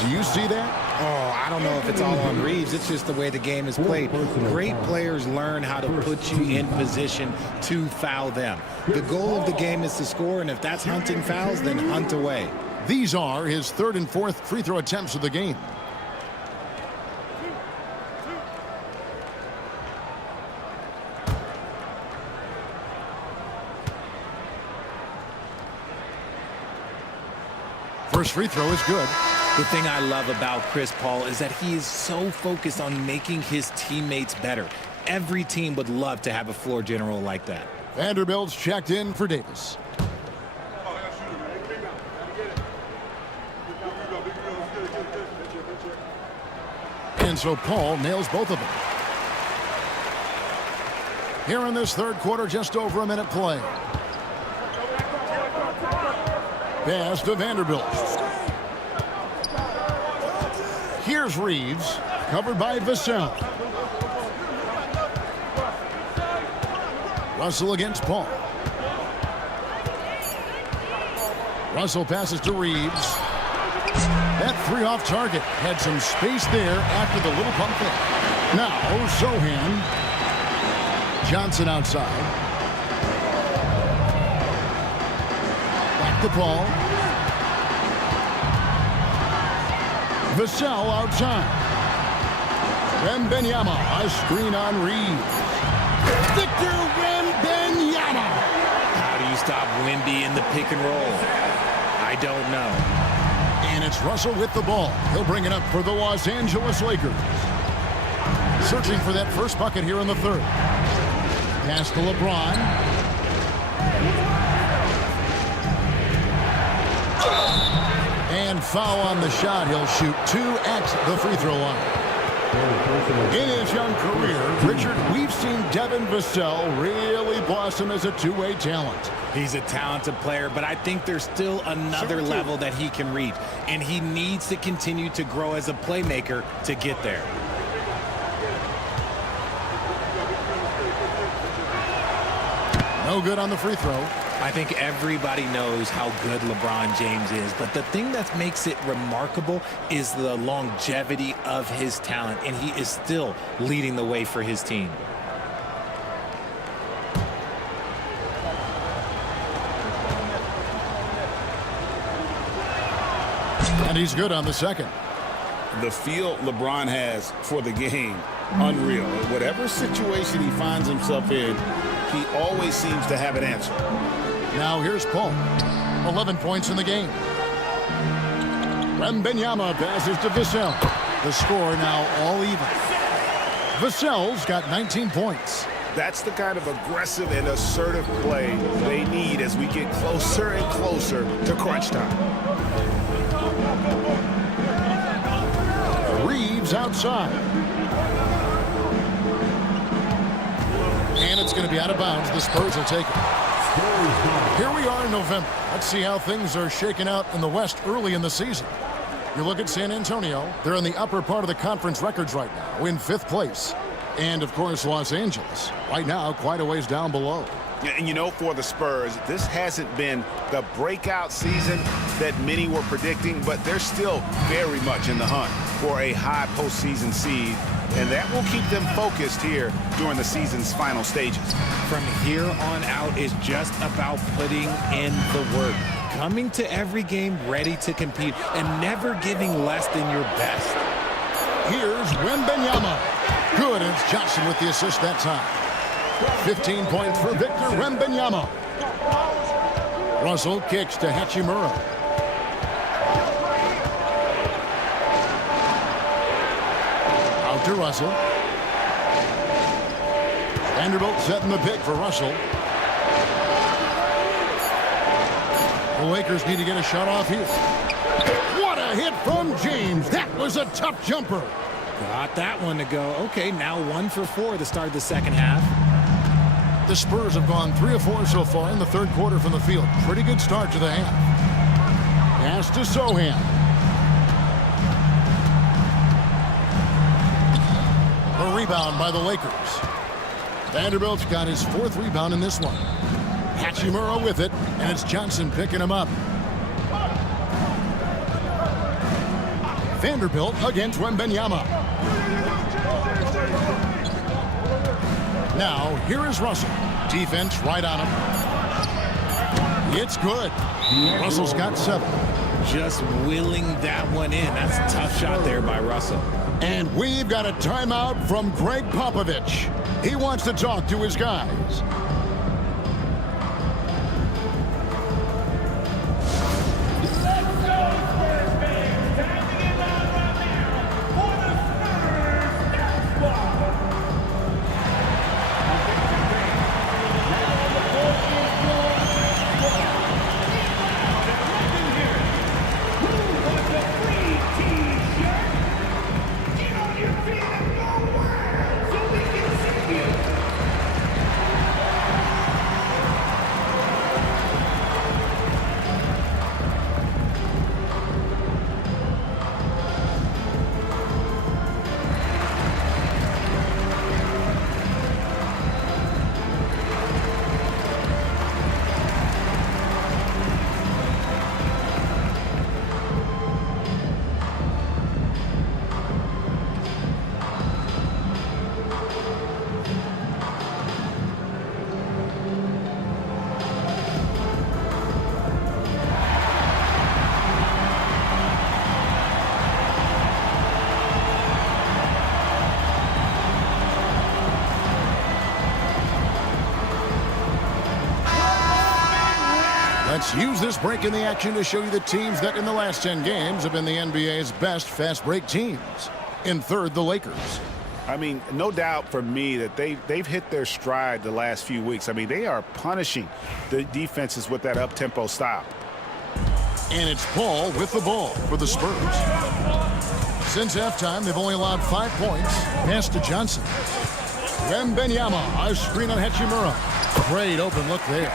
do you see that? Oh, I don't know if it's all on Reeves. It's just the way the game is played. Great players learn how to put you in position to foul them. The goal of the game is to score, and if that's hunting fouls, then hunt away. These are his 3rd and 4th free throw attempts of the game. First free throw is good. The thing I love about Chris Paul is that he is so focused on making his teammates better. Every team would love to have a floor general like that. Vanderbilt's checked in for Davis. And so Paul nails both of them. Here in this third quarter, just over a minute play. Pass to Vanderbilt. Here's Reeves, covered by Vassell. Russell against Paul. Russell passes to Reeves. That three off target had some space there after the little pump fake. Now, Sohan. Johnson outside. Back to Paul. Vassell outside. Wembanyama, a screen on Reeves. Victor Wembanyama. How do you stop Wemby in the pick and roll? I don't know. And it's Russell with the ball. He'll bring it up for the Los Angeles Lakers. Searching for that first bucket here in the third. Pass to LeBron. And foul on the shot. He'll shoot 2 at the free throw line. In his young career, Richard, we've seen Devin Vassell really blossom as a two-way talent. He's a talented player, but I think there's still another level that he can reach, and he needs to continue to grow as a playmaker to get there. No good on the free throw. I think everybody knows how good LeBron James is, but the thing that makes it remarkable is the longevity of his talent, and he is still leading the way for his team. And he's good on the second. The feel LeBron has for the game, unreal. Whatever situation he finds himself in, he always seems to have an answer. Now here's Paul. 11 points in the game. Wembanyama passes to Vassell. The score now all even. Vassell's got 19 points. That's the kind of aggressive and assertive play they need as we get closer and closer to crunch time. Reeves outside. And it's going to be out of bounds. The Spurs will take it. Here we are in November. Let's see how things are shaking out in the West early in the season. You look at San Antonio. They're in the upper part of the conference records right now, in 5th place. And, of course, Los Angeles, right now, quite a ways down below. And, you know, for the Spurs, this hasn't been the breakout season that many were predicting, but they're still very much in the hunt for a high postseason seed, and that will keep them focused here during the season's final stages. From here on out is just about putting in the work, coming to every game ready to compete, and never giving less than your best. Here's Wembanyama. Good, and it's Johnson with the assist that time. 15 points for Victor Wembanyama. Russell kicks to Hachimura. Out to Russell. Vanderbilt setting the pick for Russell. The Lakers need to get a shot off here. What a hit from James. That was a tough jumper. Got that one to go. Okay, now 1 for 4 to start the second half. The Spurs have gone 3 of 4 so far in the third quarter from the field. Pretty good start to the half. Pass to Sohan. The rebound by the Lakers. Vanderbilt's got his 4th rebound in this one. Hachimura with it, and it's Johnson picking him up. Vanderbilt against Wembanyama. Now, here is Russell. Defense right on him. It's good. Russell's got 7. Just willing that one in. That's a tough shot there by Russell. And we've got a timeout from Greg Popovich. He wants to talk to his guys. Let's use this break in the action to show you the teams that in the last 10 games have been the NBA's best fast break teams. In third, the Lakers. I mean, no doubt for me that they've hit their stride the last few weeks. I mean, they are punishing the defenses with that up-tempo style. And it's Paul with the ball for the Spurs. Since halftime, they've only allowed 5 points. Pass to Johnson. Wembanyama, a screen on Hachimura. Great open look there.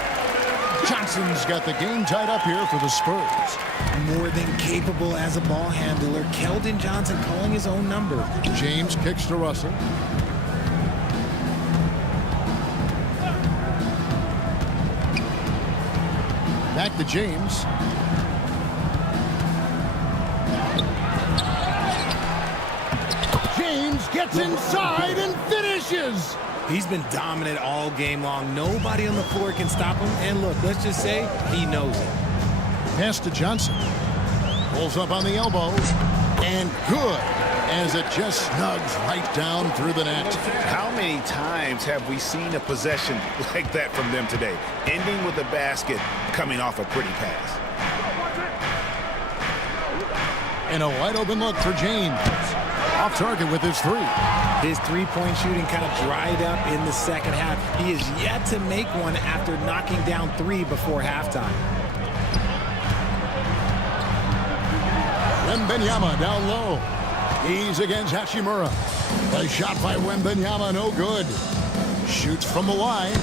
Johnson's got the game tied up here for the Spurs. More than capable as a ball handler. Keldon Johnson calling his own number. James kicks to Russell. Back to James. James gets inside and finishes. He's been dominant all game long. Nobody on the floor can stop him. And look, let's just say he knows it. Pass to Johnson. Pulls up on the elbow. And good, as it just snugs right down through the net. How many times have we seen a possession like that from them today? Ending with a basket, coming off a pretty pass. And a wide open look for James. Off target with his three. His three-point shooting kind of dried up in the second half. He is yet to make one after knocking down 3 before halftime. Wembanyama down low. He's against Hachimura. A shot by Wembanyama, no good. Shoots from the line.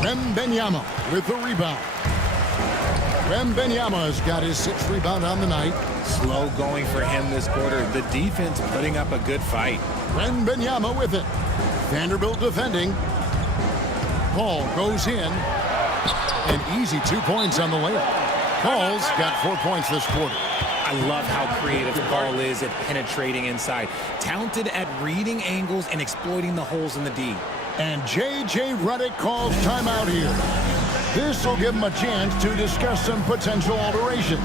Wembanyama with the rebound. Wembanyama's got his 6th rebound on the night. Slow going for him this quarter. The defense putting up a good fight. Wembanyama with it. Vanderbilt defending. Paul goes in. An easy 2 points on the layup. Paul's got 4 points this quarter. I love how creative Paul is at penetrating inside. Talented at reading angles and exploiting the holes in the D. And J.J. Redick calls timeout here. This will give him a chance to discuss some potential alterations.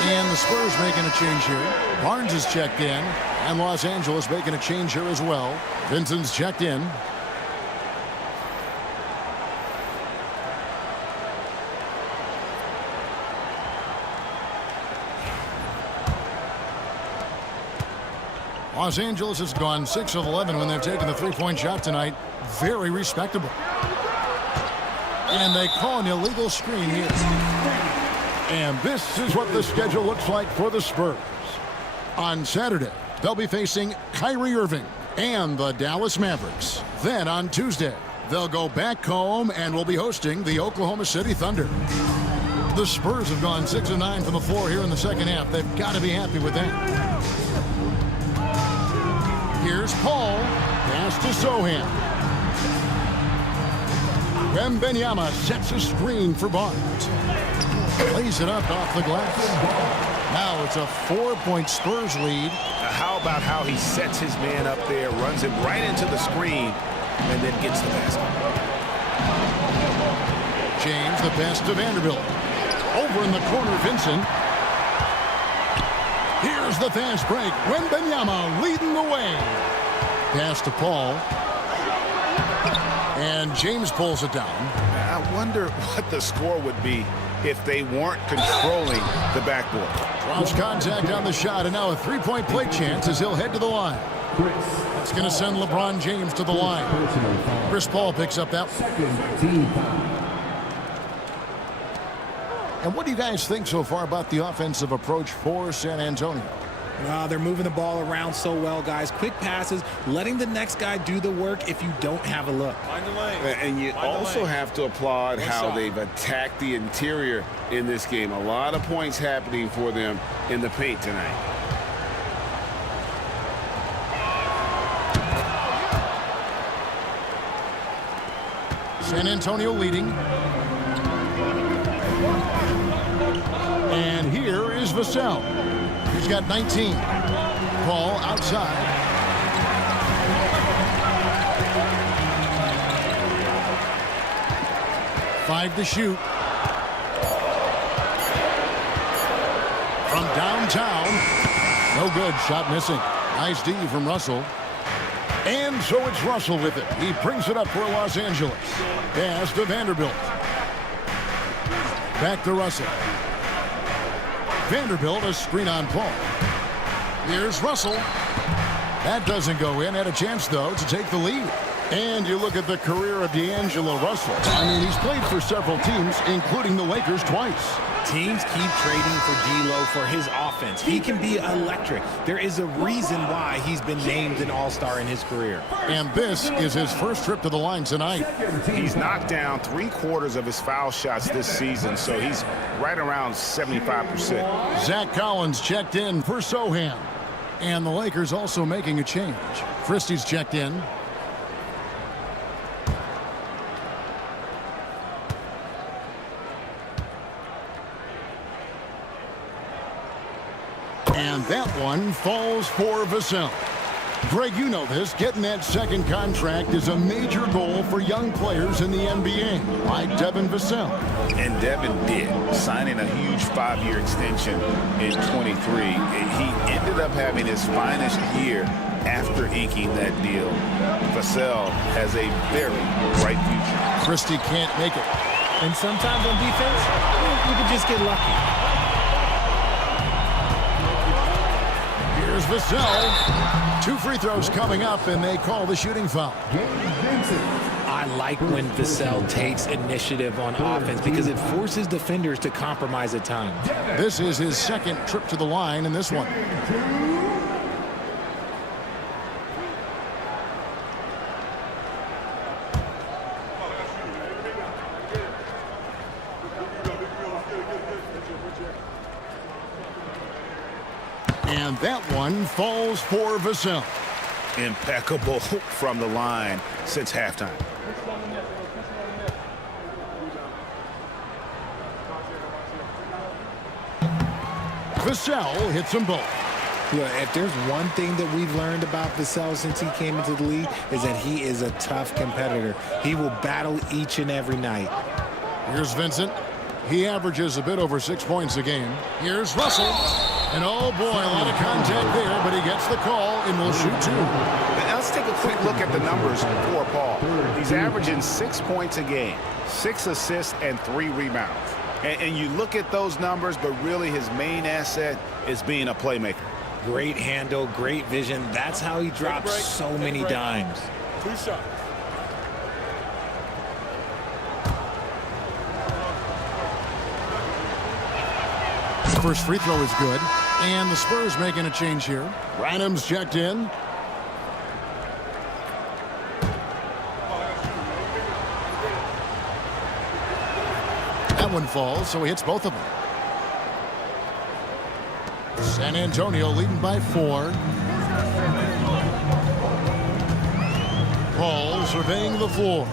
And the Spurs making a change here. Barnes is checked in. And Los Angeles making a change here as well. Vincent's checked in. Los Angeles has gone 6 of 11 when they've taken the three-point shot tonight. Very respectable. And they call an illegal screen here. And this is what the schedule looks like for the Spurs. On Saturday, they'll be facing Kyrie Irving and the Dallas Mavericks. Then on Tuesday, they'll go back home and will be hosting the Oklahoma City Thunder. The Spurs have gone 6 of 9 from the floor here in the second half. They've got to be happy with that. Here's Paul. Pass to Sohan. Wembanyama sets a screen for Barnes. Lays it up off the glass. Now it's a 4-point Spurs lead. How about how he sets his man up there, runs him right into the screen, and then gets the basket. James, the pass to Vanderbilt. Over in the corner, Vincent. Here's the fast break. Wembanyama leading the way. Pass to Paul. And James pulls it down. I wonder what the score would be if they weren't controlling the backboard. Draws contact on the shot, and now a three-point play chance as he'll head to the line. That's going to send LeBron James to the line. Chris Paul picks up that one. And what do you guys think so far about the offensive approach for San Antonio? They're moving the ball around so well, guys. Quick passes, letting the next guy do the work if you don't have a look. And you also have to applaud how they've attacked the interior in this game. A lot of points happening for them in the paint tonight. San Antonio leading. And here is Vassell. He's got 19. Ball outside. Five to shoot. From downtown. No good. Shot missing. Nice D from Russell. And so it's Russell with it. He brings it up for Los Angeles. Pass to Vanderbilt. Back to Russell. Vanderbilt, a screen on Paul. Here's Russell. That doesn't go in. Had a chance, though, to take the lead. And you look at the career of D'Angelo Russell. I mean, he's played for several teams, including the Lakers twice. Teams keep trading for D'Lo for his offense. He can be electric. There is a reason why he's been named an all-star in his career. And this is his first trip to the line tonight. He's knocked down 3/4 of his foul shots this season, so he's right around 75%. Zach Collins checked in for Sohan. And the Lakers also making a change. Christie's checked in. And that one falls for Vassell. Greg, you know this. Getting that second contract is a major goal for young players in the NBA, like Devin Vassell. And Devin did, signing a huge 5-year extension in 23. He ended up having his finest year after inking that deal. Vassell has a very bright future. Christie can't make it. And sometimes on defense, you can just get lucky. Here's Vassell. 2 free throws coming up, and they call the shooting foul. I like when Vassell takes initiative on offense because it forces defenders to compromise at times. This is his second trip to the line in this one. And that one falls for Vassell. Impeccable from the line since halftime. Vassell hits them both. Look, if there's one thing that we've learned about Vassell since he came into the league is that he is a tough competitor. He will battle each and every night. Here's Vincent. He averages a bit over 6 points a game. Here's Russell. And oh boy, a lot of contact there, but he gets the call and will shoot 2. Now let's take a quick look at the numbers for Paul. He's averaging 6 points a game, 6 assists, and 3 rebounds. And you look at those numbers, but really his main asset is being a playmaker. Great handle, great vision. That's how he drops so many dimes. 2 shots. First free throw is good. And the Spurs making a change here. Rynham's checked in. That one falls, so he hits both of them. San Antonio leading by 4. Paul surveying the floor.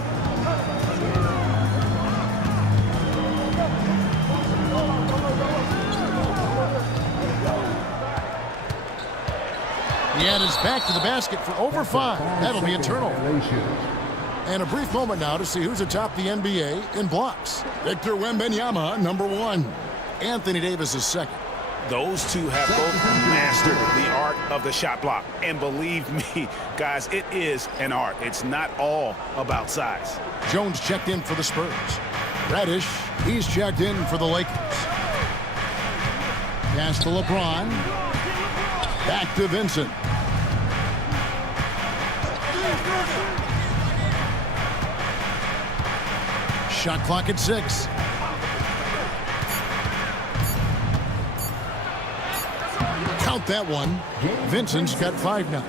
He had his back to the basket for over 5. That'll be a turnover. And a brief moment now to see who's atop the NBA in blocks. Victor Wembanyama, number 1. Anthony Davis is second. Those two have both mastered the art of the shot block. And believe me, guys, it is an art. It's not all about size. Jones checked in for the Spurs. Reddish, he's checked in for the Lakers. Pass to LeBron. Back to Vincent. Shot clock at 6. Count that one. Vincent's got 5 now.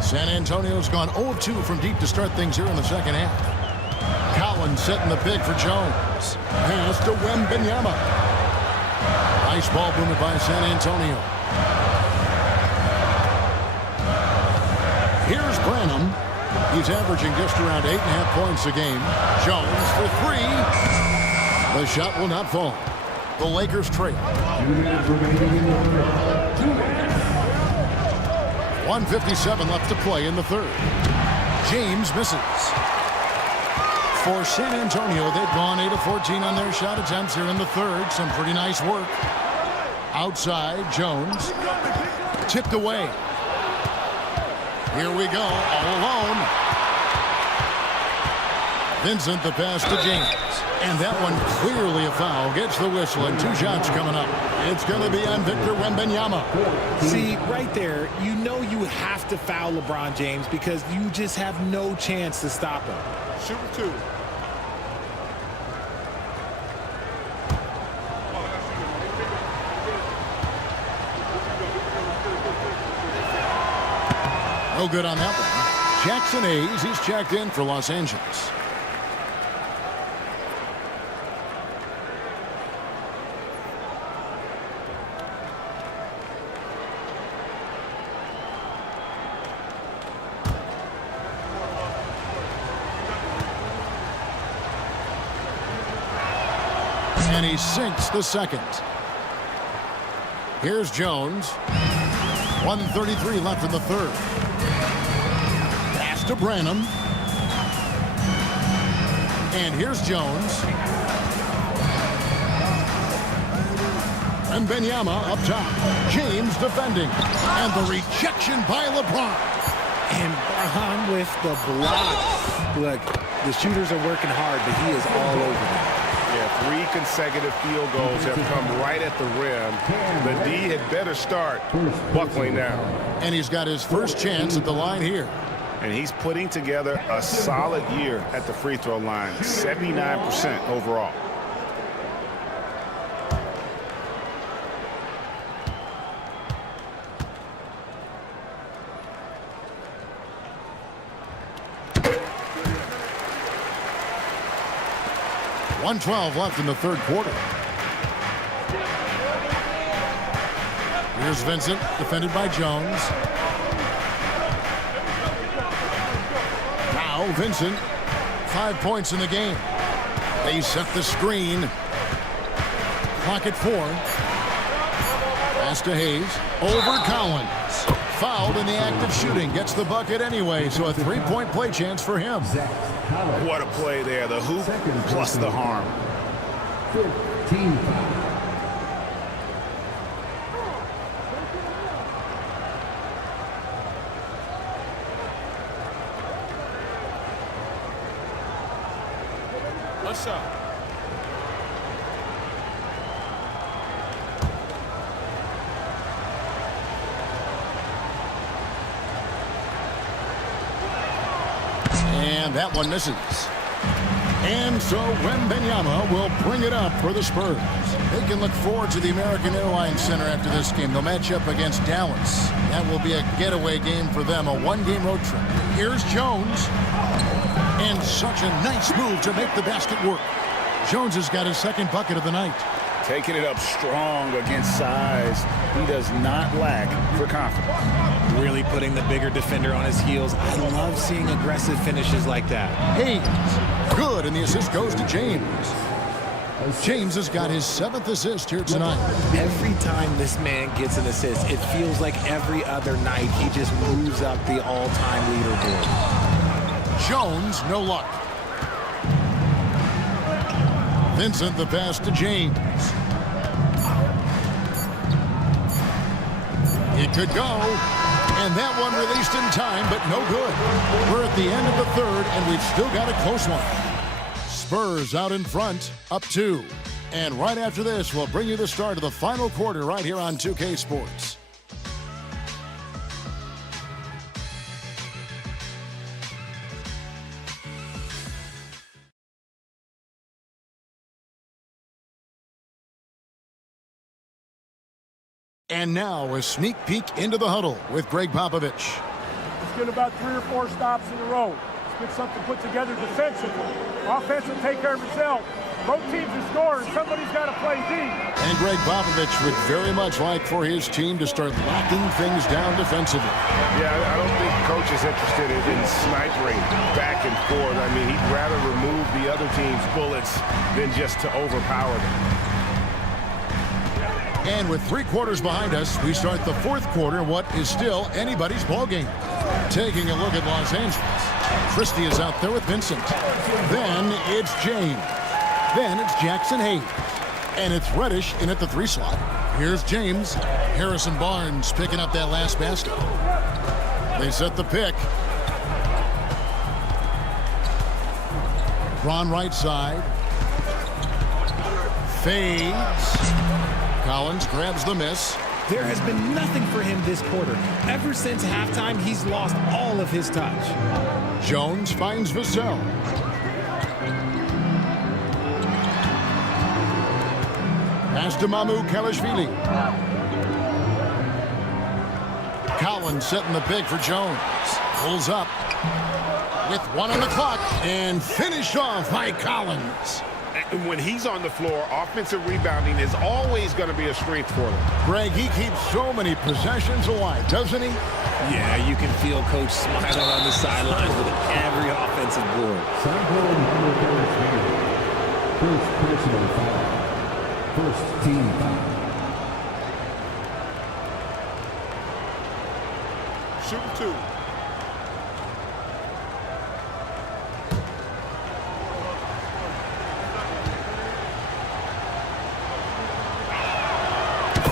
San Antonio's gone 0 of 2 from deep to start things here in the second half. Collins setting the pick for Jones. Pass to Wembanyama. Nice ball movement by San Antonio. Here's Branham. He's averaging just around 8.5 points a game. Jones for 3. The shot will not fall. The Lakers trail. 1:57 left to play in the third. James misses. For San Antonio, they've gone 8 of 14 on their shot attempts here in the third. Some pretty nice work. Outside, Jones. Tipped away. Here we go, all alone. Vincent, the pass to James. And that one clearly a foul. Gets the whistle and 2 shots coming up. It's going to be on Victor Wembanyama. See, right there, you know you have to foul LeBron James because you just have no chance to stop him. Shoot 2. No good on that one. Jackson Hayes, he's checked in for Los Angeles. And he sinks the second. Here's Jones. 1:33 left in the third. Pass to Branham. And here's Jones. And Wembanyama up top. James defending. And the rejection by LeBron. And Brahan with the block. Look, the shooters are working hard, but he is all over them. Yeah, 3 consecutive field goals have come right at the rim. The D had better start buckling now. And he's got his first chance at the line here. And he's putting together a solid year at the free throw line. 79% overall. .112 left in the third quarter. Here's Vincent, defended by Jones. Now Vincent, 5 points in the game. They set the screen. Clock at 4. Pass to Hayes. Over Collins. Fouled in the act of shooting. Gets the bucket anyway, so a 3-point play chance for him. What a play there. The hoop plus the harm. 15 foul. What's up? And that one misses. And so Wembanyama will bring it up for the Spurs. They can look forward to the American Airlines Center after this game. They'll match up against Dallas. That will be a getaway game for them, a 1-game road trip. Here's Jones. And such a nice move to make the basket work. Jones has got his second bucket of the night. Taking it up strong against size. He does not lack for confidence. Really putting the bigger defender on his heels. I love seeing aggressive finishes like that. Hayes, good, and the assist goes to James. James has got his 7th assist here tonight. Every time this man gets an assist, it feels like every other night he just moves up the all-time leaderboard. Jones, no luck. Vincent, the pass to James. It could go, And that one released in time, but no good. We're at the end of the third, and we've still got a close one. Spurs out in front, up 2. And right after this, we'll bring you the start of the final quarter right here on 2K Sports. And now a sneak peek into the huddle with Greg Popovich. Let's get about 3 or 4 stops in a row. Let's get something put together defensively. Offense will take care of itself. Both teams are scoring. Somebody's got to play D. And Greg Popovich would very much like for his team to start locking things down defensively. Yeah, I don't think coach is interested in snipering back and forth. I mean, he'd rather remove the other team's bullets than just to overpower them. And with 3 quarters behind us, we start the 4th quarter in what is still anybody's ballgame. Taking a look at Los Angeles. Christie is out there with Vincent. Then it's James. Then it's Jackson Hayes. And it's Reddish in at the 3 slot. Here's James. Harrison Barnes picking up that last basket. They set the pick. Braun right side. Fades. Collins grabs the miss. There has been nothing for him this quarter. Ever since halftime, he's lost all of his touch. Jones finds Vassell. Pass to Mamu Kelishvili. Collins setting the pick for Jones. Pulls up with 1 on the clock and finished off by Collins. And when he's on the floor, offensive rebounding is always going to be a strength for them. Greg, he keeps so many possessions alive, doesn't he? Yeah, you can feel Coach smiling on the sidelines with every offensive board. First personal foul. First team foul. Shooting 2.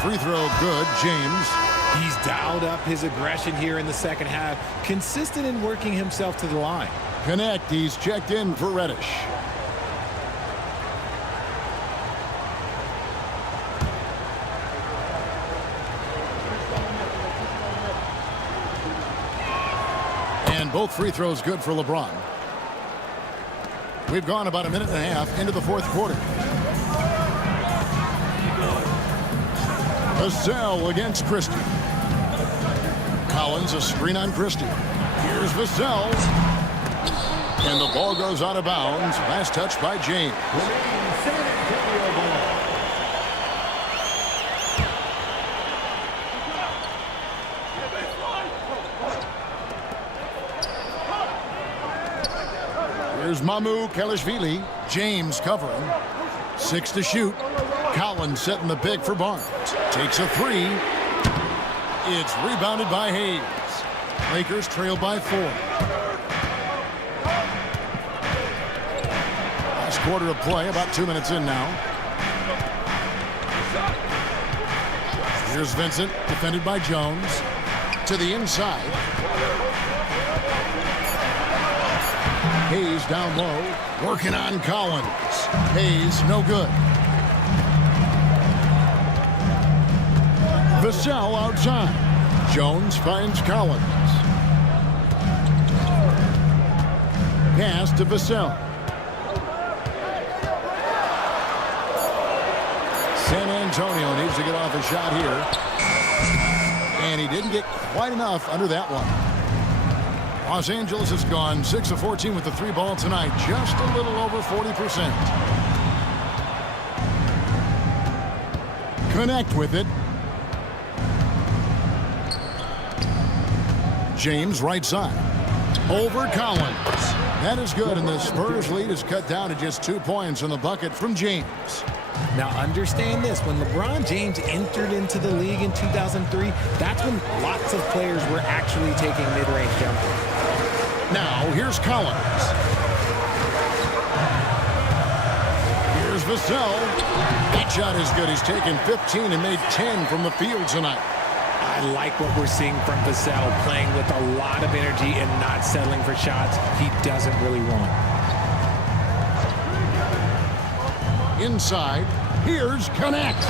Free throw good, James. He's dialed up his aggression here in the second half, consistent in working himself to the line. Connect, he's checked in for Reddish. And both free throws good for LeBron. We've gone about 1.5 minutes into the 4th quarter. Vassell against Christie. Collins a screen on Christie. Here's Vassell. And the ball goes out of bounds. Last touch by James. Here's Mamu Kelishvili. James covering. 6 to shoot. Collins setting the pick for Barnes. Takes a 3. It's rebounded by Hayes. Lakers trail by 4. Last quarter of play, about 2 minutes in now. Here's Vincent, defended by Jones. To the inside. Hayes down low, working on Collins. Hayes, no good. Vassell outside. Jones finds Collins. Pass to Vassell. San Antonio needs to get off a shot here. And he didn't get quite enough under that one. Los Angeles has gone 6 of 14 with the 3 ball tonight. Just a little over 40%. Connect with it. James right side. Over Collins. That is good, and the Spurs lead is cut down to just 2 points on the bucket from James. Now understand this, when LeBron James entered into the league in 2003, that's when lots of players were actually taking mid-range jumpers. Now here's Collins. Here's Vassell. That shot is good. He's taken 15 and made 10 from the field tonight. I like what we're seeing from Vassell, playing with a lot of energy and not settling for shots he doesn't really want. Inside, here's Connect.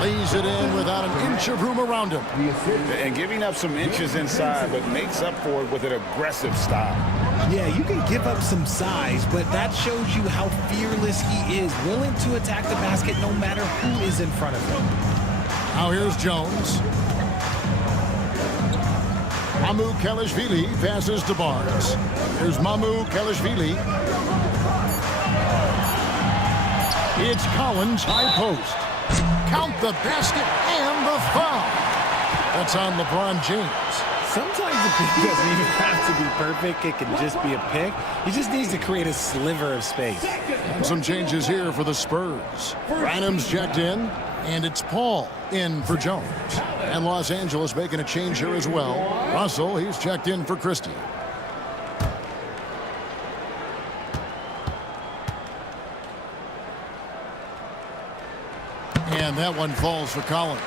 Lays it in without an inch of room around him. And giving up some inches inside, but makes up for it with an aggressive style. Yeah, you can give up some size, but that shows you how fearless he is, willing to attack the basket no matter who is in front of him. Now here's Jones. Mamu Kelishvili passes to Barnes. Here's Mamu Kelishvili. It's Collins, high post. Count the basket and the foul. That's on LeBron James. Sometimes the pick doesn't even have to be perfect. It can just be a pick. He just needs to create a sliver of space. And some changes here for the Spurs. Branham's checked in, and it's Paul in for Jones. And Los Angeles making a change here as well. Russell, he's checked in for Christie. And that one falls for Collins.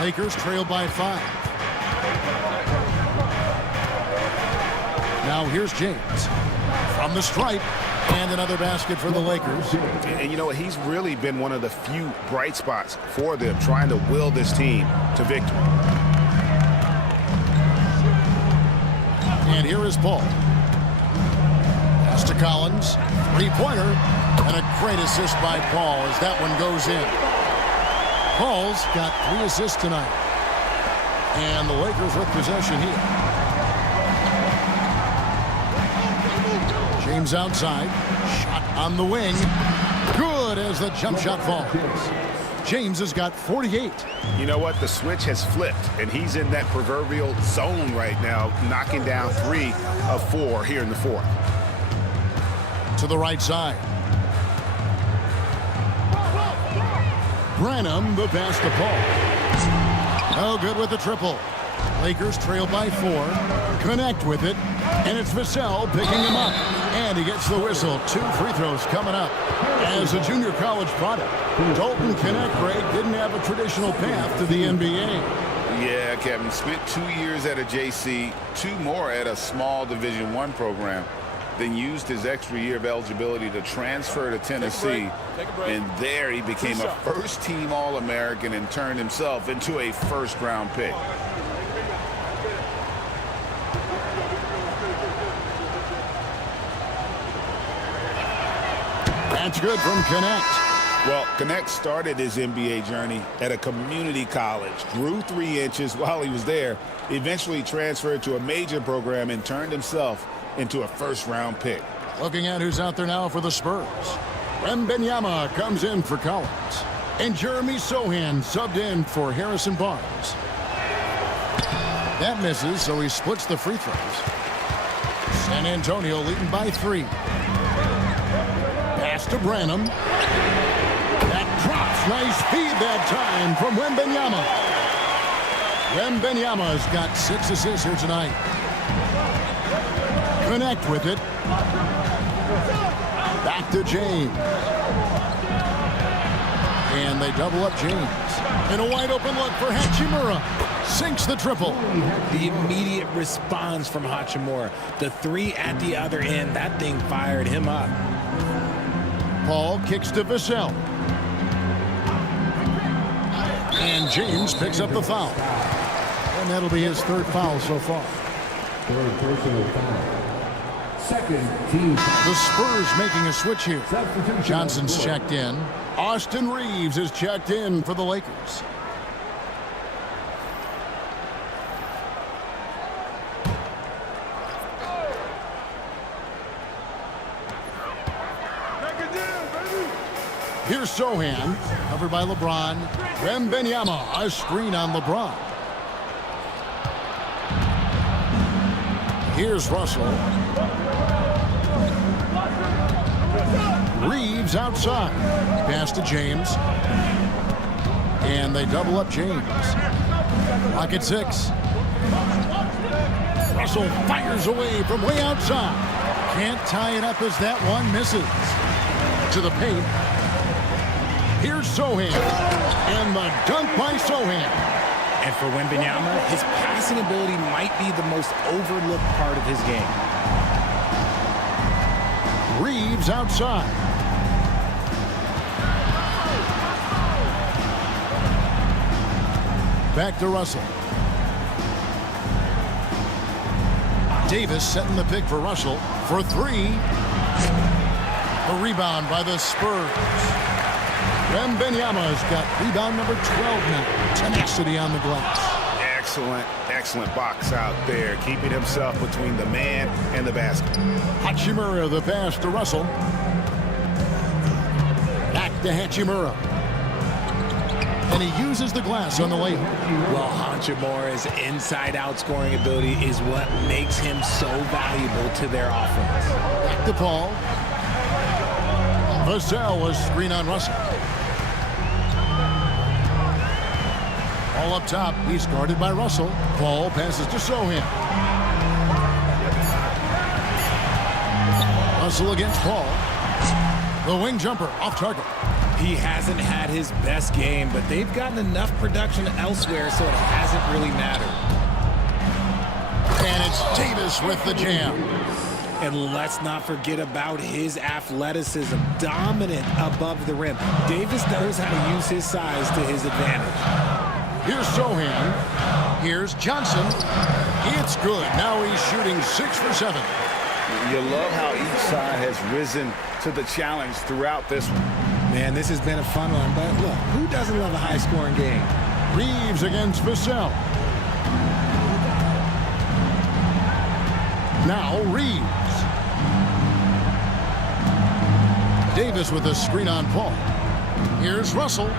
Lakers trail by 5. Now here's James from the stripe, and another basket for the Lakers. And you know what? He's really been one of the few bright spots for them, trying to will this team to victory. And here is Paul. Pass to Collins. Three-pointer. And a great assist by Paul as that one goes in. Paul's got 3 assists tonight. And the Lakers with possession here. James outside. Shot on the wing. Good as the jump shot falls. James has got 48. You know what? The switch has flipped, and he's in that proverbial zone right now, knocking down 3 of 4 here in the fourth. To the right side. Branham, the pass to Paul. No good with the triple. Lakers trail by 4. Connect with it. And it's Vassell picking him up. And he gets the whistle. 2 free throws coming up. As a junior college product, Dalton Connect, Greg, didn't have a traditional path to the NBA. Yeah, Kevin. Spent 2 years at a JC, 2 more at a small Division I program. Then used his extra year of eligibility to transfer to Tennessee. And there he became a first-team All-American and turned himself into a first-round pick. That's good from Connect. Well, Connect started his NBA journey at a community college, grew 3 inches while he was there, eventually transferred to a major program and turned himself into a first-round pick. Looking at who's out there now for the Spurs. Wembanyama comes in for Collins. And Jeremy Sohan subbed in for Harrison Barnes. That misses, so he splits the free throws. San Antonio leading by 3. Pass to Branham. That drops. Nice feed that time from Wembanyama. Wembanyama's got 6 assists here tonight. Connect with it. Back to James. And they double up James. And a wide open look for Hachimura. Sinks the triple. The immediate response from Hachimura. The 3 at the other end. That thing fired him up. Paul kicks to Vassell. And James picks up the foul. And that'll be his 3rd foul so far. 3rd personal foul. 2nd team foul. The Spurs making a switch here. Johnson's checked in. Austin Reeves is checked in for the Lakers. Here's Sohan, covered by LeBron. Wembanyama, a screen on LeBron. Here's Russell. Reeves outside. Pass to James. And they double up James. Clock at 6. Russell fires away from way outside. Can't tie it up as that one misses. To the paint. Here's Sohan. And the dunk by Sohan. And for Wembanyama, his passing ability might be the most overlooked part of his game. Reeves outside. Back to Russell. Davis setting the pick for Russell for three. The rebound by the Spurs. Wembanyama's got rebound number 12 now. Tenacity on the glass. Excellent box out there, keeping himself between the man and the basket. Hachimura the pass to Russell. Back to Hachimura. And he uses the glass on the layup. Well, Hachimura's inside-out scoring ability is what makes him so valuable to their offense. Back to Paul. Vassell was screen on Russell. All up top, he's guarded by Russell. Paul passes to Sohan. Russell against Paul. The wing jumper off target. He hasn't had his best game, but they've gotten enough production elsewhere, so it hasn't really mattered. And it's Davis with the jam. And let's not forget about his athleticism, dominant above the rim. Davis knows how to use his size to his advantage. Here's Sohan. Here's Johnson. It's good. Now he's shooting 6 for 7. You love how each side has risen to the challenge throughout this one. Man, this has been a fun one, but look, who doesn't love a high-scoring game? Reeves against Vassell. Now Reeves. Davis with a screen on Paul. Here's Russell.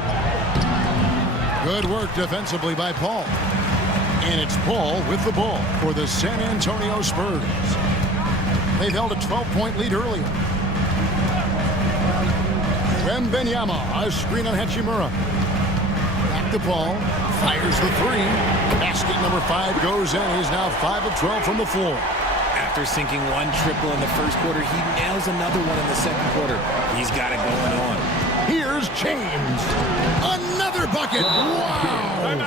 Good work defensively by Paul. And it's Paul with the ball for the San Antonio Spurs. They've held a 12-point lead earlier. Wembanyama, a screen on Hachimura. Back to Paul. Fires the three. Basket number 5 goes in. He's now 5 of 12 from the floor. After sinking one triple in the first quarter, he nails another one in the second quarter. He's got it going on. Here's James. Another bucket. Wow.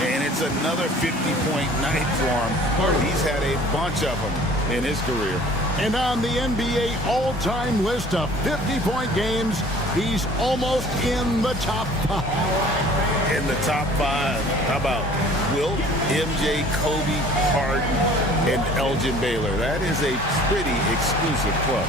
And it's another 50-point night for him. He's had a bunch of them in his career. And on the NBA all-time list of 50-point games, he's almost in the top 5. In the top 5. How about Wilt, MJ, Kobe, Harden, and Elgin Baylor? That is a pretty exclusive club.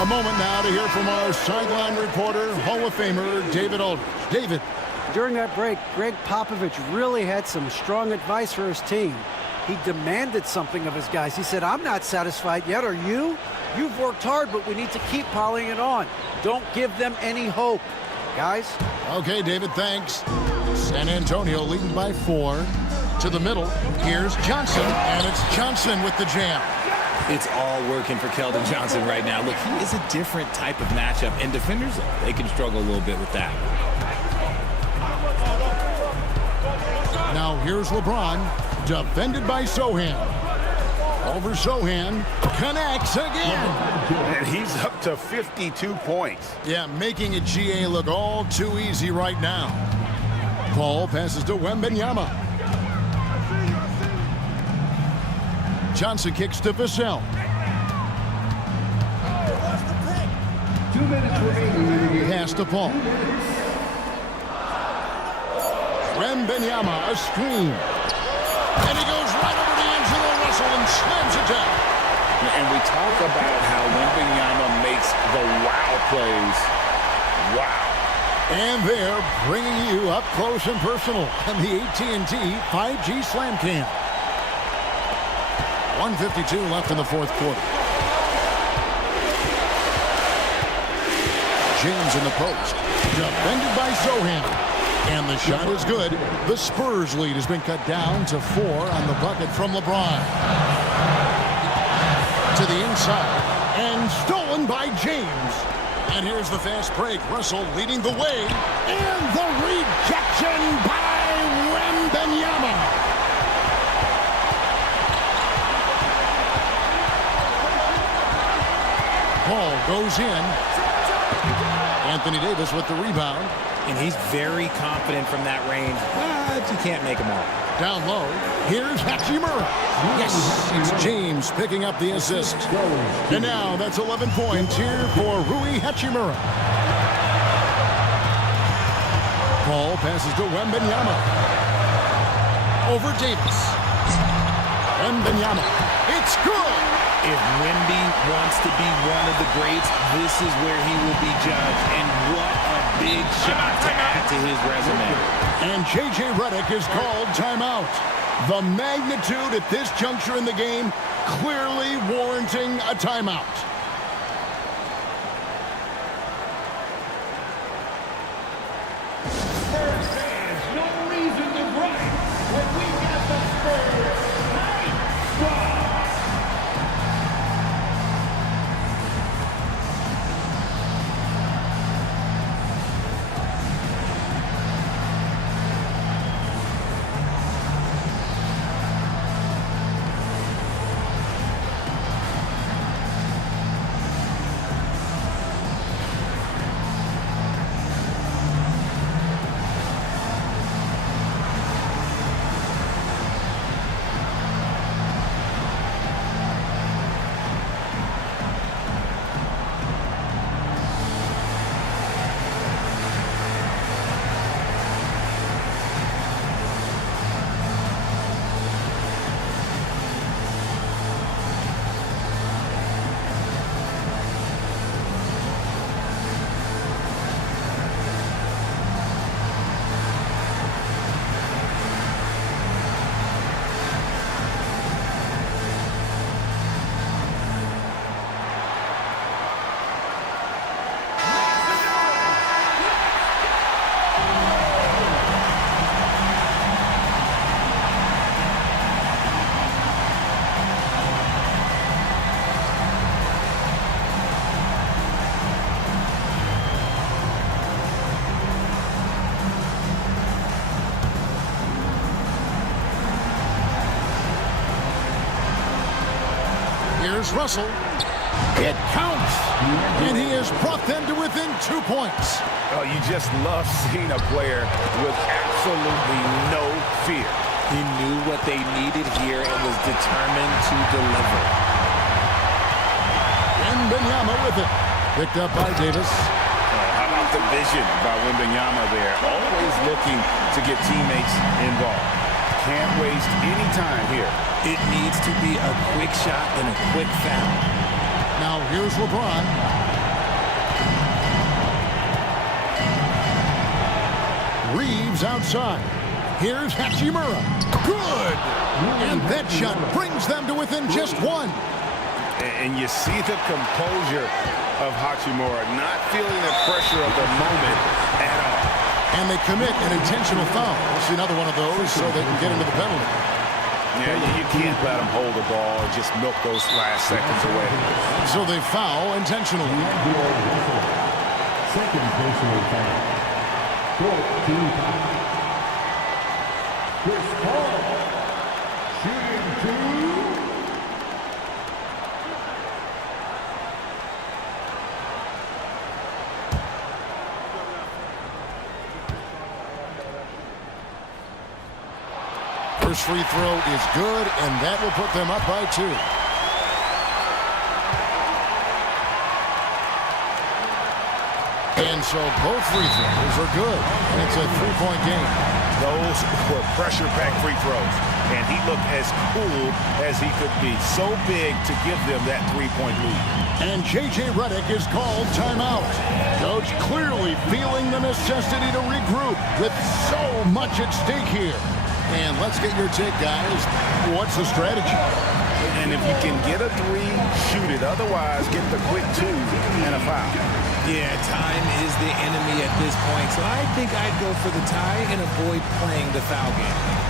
A moment now to hear from our sideline reporter, Hall of Famer David Aldridge. David. During that break, Greg Popovich really had some strong advice for his team. He demanded something of his guys. He said, I'm not satisfied yet, are you? You've worked hard, but we need to keep piling it on. Don't give them any hope. Guys? Okay, David, thanks. San Antonio leading by 4. To the middle, here's Johnson, and it's Johnson with the jam. It's all working for Keldon Johnson right now. Look, he is a different type of matchup, and defenders, they can struggle a little bit with that. Now here's LeBron, defended by Sohan. Over Sohan, connects again. And he's up to 52 points. Yeah, making it GA look all too easy right now. Paul passes to Wembanyama. Johnson kicks to Vassell. 2 minutes remaining. Pass to Paul. Wembanyama, a screen. And he goes right over to Angelo Russell and slams it down. And we talk about how Wembanyama makes the wow plays. Wow. And they're bringing you up close and personal on the AT&T 5G Slam Cam. 1:52 left in the fourth quarter. James in the post. Defended by Sohan. And the shot is good. The Spurs lead has been cut down to 4 on the bucket from LeBron. To the inside. And stolen by James. And here's the fast break. Russell leading the way. And the rejection by Wembanyama. Ball goes in. Anthony Davis with the rebound. And he's very confident from that range, but you can't make him out. Down low, here's Hachimura. Yes, it's James picking up the assist. And now that's 11 points here for Rui Hachimura. Paul passes to Wembanyama. Over Davis. Wembanyama. It's good. If Wemby wants to be one of the greats, this is where he will be judged. And what a big shot to add to his resume. And J.J. Redick is called timeout. The magnitude at this juncture in the game clearly warranting a timeout. Spurs fans, no reason to gripe when we got the Spurs right. Here's Russell. It counts. And he has brought them to within 2 points. Oh, you just love seeing a player with absolutely no fear. He knew what they needed here and was determined to deliver. Wembanyama with it. Picked up by Davis. How about the vision by Wembanyama there? Always looking to get teammates involved. Can't waste any time here. It needs to be a quick shot and a quick foul. Now here's LeBron. Reeves outside. Here's Hachimura. Good! And that shot brings them to within just 1. And you see the composure of Hachimura, not feeling the pressure of the moment at all. And they commit an intentional foul. We'll see another one of those so they can get into the penalty. Yeah, you can't let them hold the ball and just milk those last seconds away. So they foul intentionally. Second personal foul. 14 foul. Chris Paul. Shooting 2. First free throw is good, and that will put them up by 2. And so both free throws are good. And it's a three-point game. Those were pressure-packed free throws. And he looked as cool as he could be. So big to give them that three-point lead. And J.J. Redick is called timeout. Coach clearly feeling the necessity to regroup with so much at stake here. And let's get your take, guys. What's the strategy? And if you can get a three, shoot it. Otherwise, get the quick two and a foul. Yeah, time is the enemy at this point. So I think I'd go for the tie and avoid playing the foul game.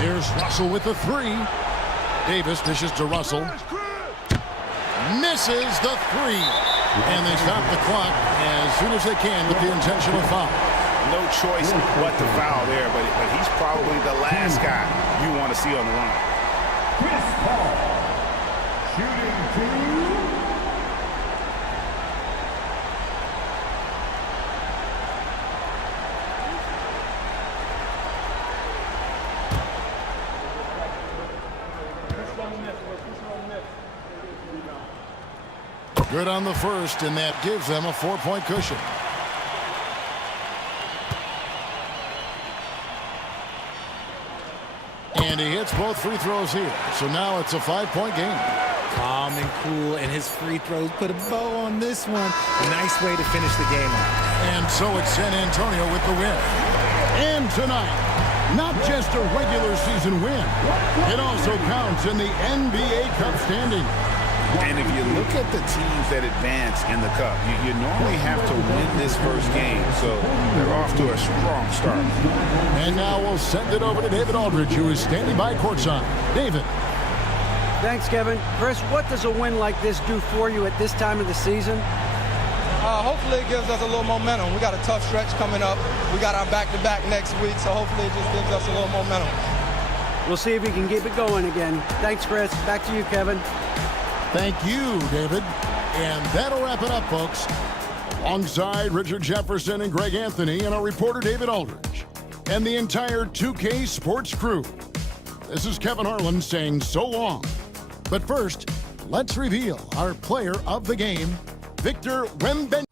Here's Russell with the three. Davis dishes to Russell. Misses the three. And they stop the clock as soon as they can with the intentional foul. No choice but to foul there, but he's probably the last guy you want to see on the run. Chris Paul, shooting two. Good on the first, and that gives them a 4-point cushion. And he hits both free throws here. So now it's a 5-point game. Calm and cool, and his free throws put a bow on this one. A nice way to finish the game off. And so it's San Antonio with the win. And tonight, not just a regular season win, it also counts in the NBA Cup standing. And if you look at the teams that advance in the Cup, you normally have to win this first game, so they're off to a strong start. And now we'll send it over to David Aldridge, who is standing by courtside. David. Thanks, Kevin. Chris, what does a win like this do for you at this time of the season? Hopefully it gives us a little momentum. We got a tough stretch coming up. We got our back-to-back next week, so hopefully it just gives us a little momentum. We'll see if we can keep it going again. Thanks, Chris. Back to you, Kevin. Thank you, David. And that'll wrap it up, folks. Alongside Richard Jefferson and Greg Anthony and our reporter David Aldridge and the entire 2K Sports crew, this is Kevin Harlan saying so long. But first, let's reveal our player of the game, Victor Wembanyama.